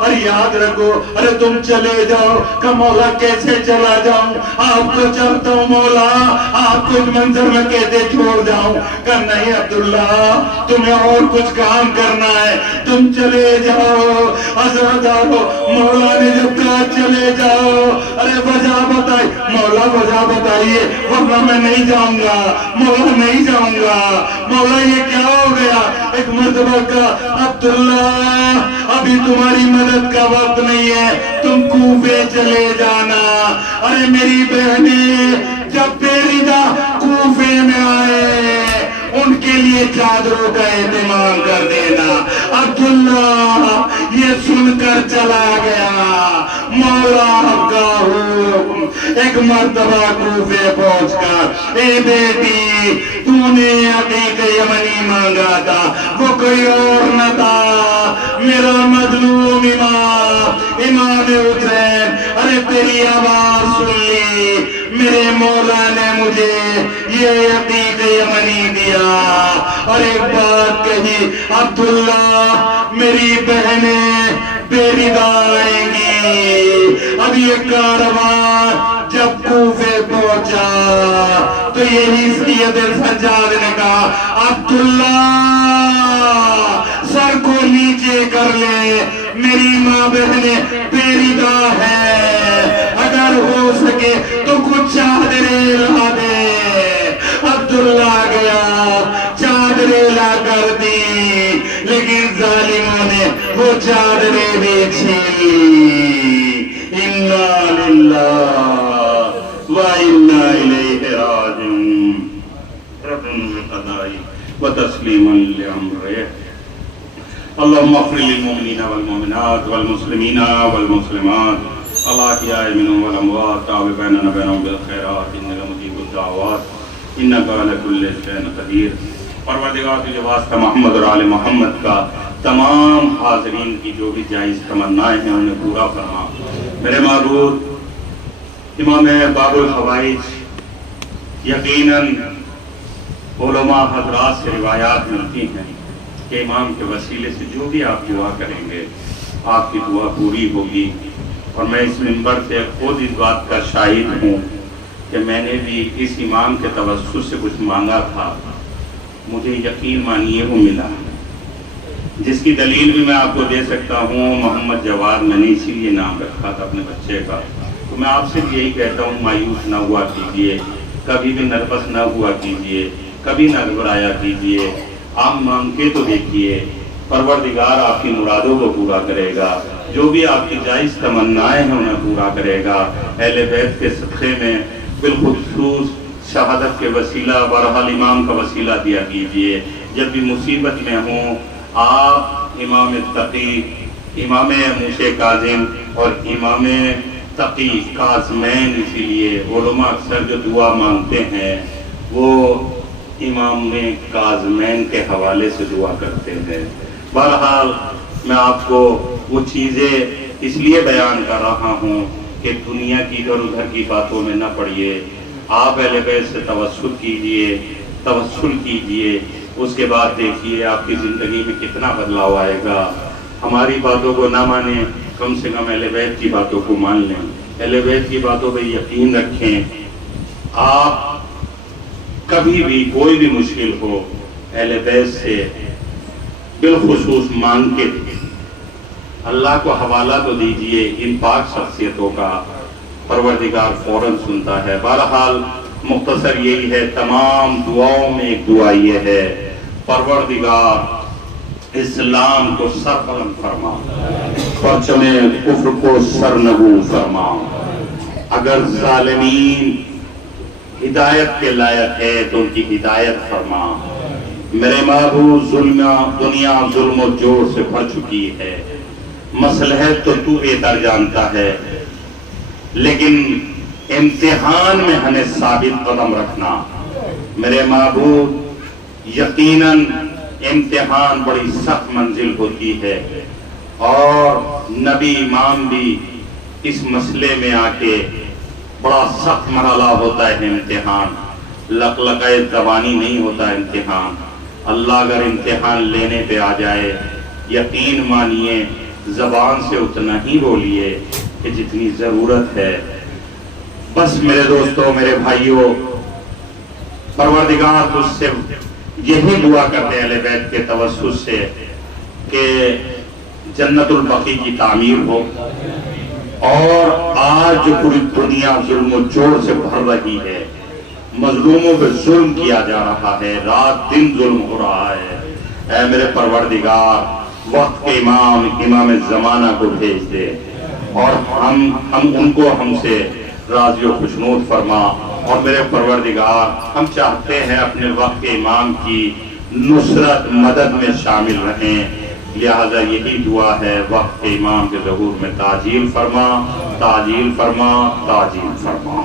اور یاد رکھو، ارے تم چلے جاؤ کہ مولا کیسے چلا جاؤں، آپ کو چاہتا ہوں مولا، آپ کو منظر میں کیسے چھوڑ جاؤں؟ کہ نہیں عبداللہ، تمہیں اور کچھ کام کرنا ہے، تم چلے جاؤ۔ حضرت مولا نے جب کہا چلے جاؤ، ارے وجہ بتائی، مولا وجہ بتائیے ورنہ میں نہیں جاؤں گا، مولا نہیں جاؤں گا۔ مولا یہ کیا ہو گیا؟ ایک مرتبہ کا عبداللہ ابھی تمہاری مدد کا وقت نہیں ہے، تم کوفے چلے جانا۔ ارے میری بہنیں جب پیریدہ کوفے میں آئے ان کے لیے چادروں کا اہتمام کر دینا۔ عبداللہ یہ سن کر چلا گیا، مولا کا حکم۔ ایک مرتبہ کوفے پہنچ کر، اے بیٹی تو نے عقیق یمنی مانگا تھا، وہ کوئی اور نہ تھا، میرا مظلوم امام حسین۔ ارے تیری آواز سن لی، میرے مولا نے مجھے یہ عقیق یمنی دیا اور ایک بات کہی، عبداللہ میری بہنیں پیریدہ آئیں گی۔ اب یہ کاروان جب کوفے پہنچا تو یہی سید سجاد نے کہا، عبداللہ سر کو نیچے کر لے، میری ماں بہنیں پیریدہ ہے، اگر ہو سکے تو کچھ چادریں لا دے۔ عبداللہ گیا، چادریں لا کر دی، لیکن ظالموں نے وہ چادریں بھی چھین لی۔ انا للہ وَإِنَّا إِلَيْهِ رَاجِعُونَ۔ ربنا بقضائی وتسلیما لأمرہ۔ اللهم اغفر للمؤمنین والمؤمنات والمسلمین والمسلمات الأحیاء منهم والأموات تاب بیننا بینهم بالخیرات انک مجیب الدعوات انک علی کل شیء قدیر۔ پروردگار تجھے واسطہ محمد اور آل محمد کا تمام حاضرین کی جو بھی جائز تمنائیں ہیں انہیں پورا فرما۔ میرے معبود امام باب الحوائج، یقیناً علماء حضرات سے روایات ملتی ہیں کہ امام کے وسیلے سے جو بھی آپ دعا کریں گے آپ کی دعا پوری ہوگی، اور میں اس منبر سے خود اس بات کا شاہد ہوں کہ میں نے بھی اس امام کے توسط سے کچھ مانگا تھا، مجھے یقین مانیے وہ ملا، جس کی دلیل بھی میں آپ کو دے سکتا ہوں۔ محمد جواد میں نے اسی لیے نام رکھا تھا اپنے بچے کا۔ تو میں آپ سے بھی یہی کہتا ہوں، مایوس نہ ہوا کیجئے، کبھی بھی نروس نہ ہوا کیجئے، کبھی نہ گھبرایا کیجئے، آپ مانگ کے تو دیکھیے، پروردگار آپ کی مرادوں کو پورا کرے گا، جو بھی آپ کی جائز تمنائیں ہیں انہیں پورا کرے گا۔ اہل بیت کے صدقے میں بالخصوص شہادت کے وسیلہ بہرحال امام کا وسیلہ دیا کیجئے۔ جب بھی مصیبت میں ہوں آپ امام تقی، امام موسی کاظم اور امام تقی کاظمین، اسی لیے علماء اکثر جو دعا مانگتے ہیں وہ امام کاظمین کے حوالے سے دعا کرتے ہیں۔ بہرحال میں آپ کو وہ چیزیں اس لیے بیان کر رہا ہوں کہ دنیا کی ادھر ادھر کی باتوں میں نہ پڑیے، آپ اہل بیت سے توسل کیجئے، اس کے بعد دیکھیے آپ کی زندگی میں کتنا بدلاؤ آئے گا۔ ہماری باتوں کو نہ مانیں، کم سے کم اہل بیت کی باتوں کو مان لیں، اہل بیت کی باتوں پہ یقین رکھیں۔ آپ کبھی بھی کوئی بھی مشکل ہو اہل بیت سے بالخصوص مانگ کے اللہ کو حوالہ تو دیجئے، ان پاک شخصیتوں کا پروردگار فوراً سنتا ہے۔ بہرحال مختصر یہی ہے، تمام دعاؤں میں ایک دعا یہ ہے، پروردگار اسلام کو سربلند فرما، پرچم کفر کو سرنگو فرما۔ اگر ظالمین ہدایت کے لائق ہے تو ان کی ہدایت فرما۔ میرے معبود دنیا ظلم و جور سے بھر چکی ہے، مصلحت تو بہتر جانتا ہے، لیکن امتحان میں ہمیں ثابت قدم رکھنا۔ میرے معبود یقیناً امتحان بڑی سخت منزل ہوتی ہے، اور نبی امام بھی اس مسئلے میں آ کے بڑا سخت مرحلہ ہوتا ہے امتحان، لقلقۂ زبانی نہیں ہوتا امتحان۔ اللہ اگر امتحان لینے پہ آ جائے یقین مانیے زبان سے اتنا ہی بولیے کہ جتنی ضرورت ہے. بس میرے دوستوں، میرے بھائیوں، پروردگار تجھ سے یہی دعا کرتے ہیں اہل بیت کے توسط سے کہ جنت البقیع کی تعمیر ہو. اور آج جو پوری دنیا ظلم و جور سے بھر رہی ہے، مظلوموں پہ ظلم کیا جا رہا ہے، رات دن ظلم ہو رہا ہے، اے میرے پروردگار وقت کے امام زمانہ کو بھیج دے اور ہم ان کو ہم سے راضی و خوشنود فرما. اور میرے پروردگار ہم چاہتے ہیں اپنے وقت کے امام کی نصرت مدد میں شامل رہیں، لہذا یہی دعا ہے وقت کے امام کے ظہور میں تعجیل فرما، تعجیل فرما، تعجیل فرما.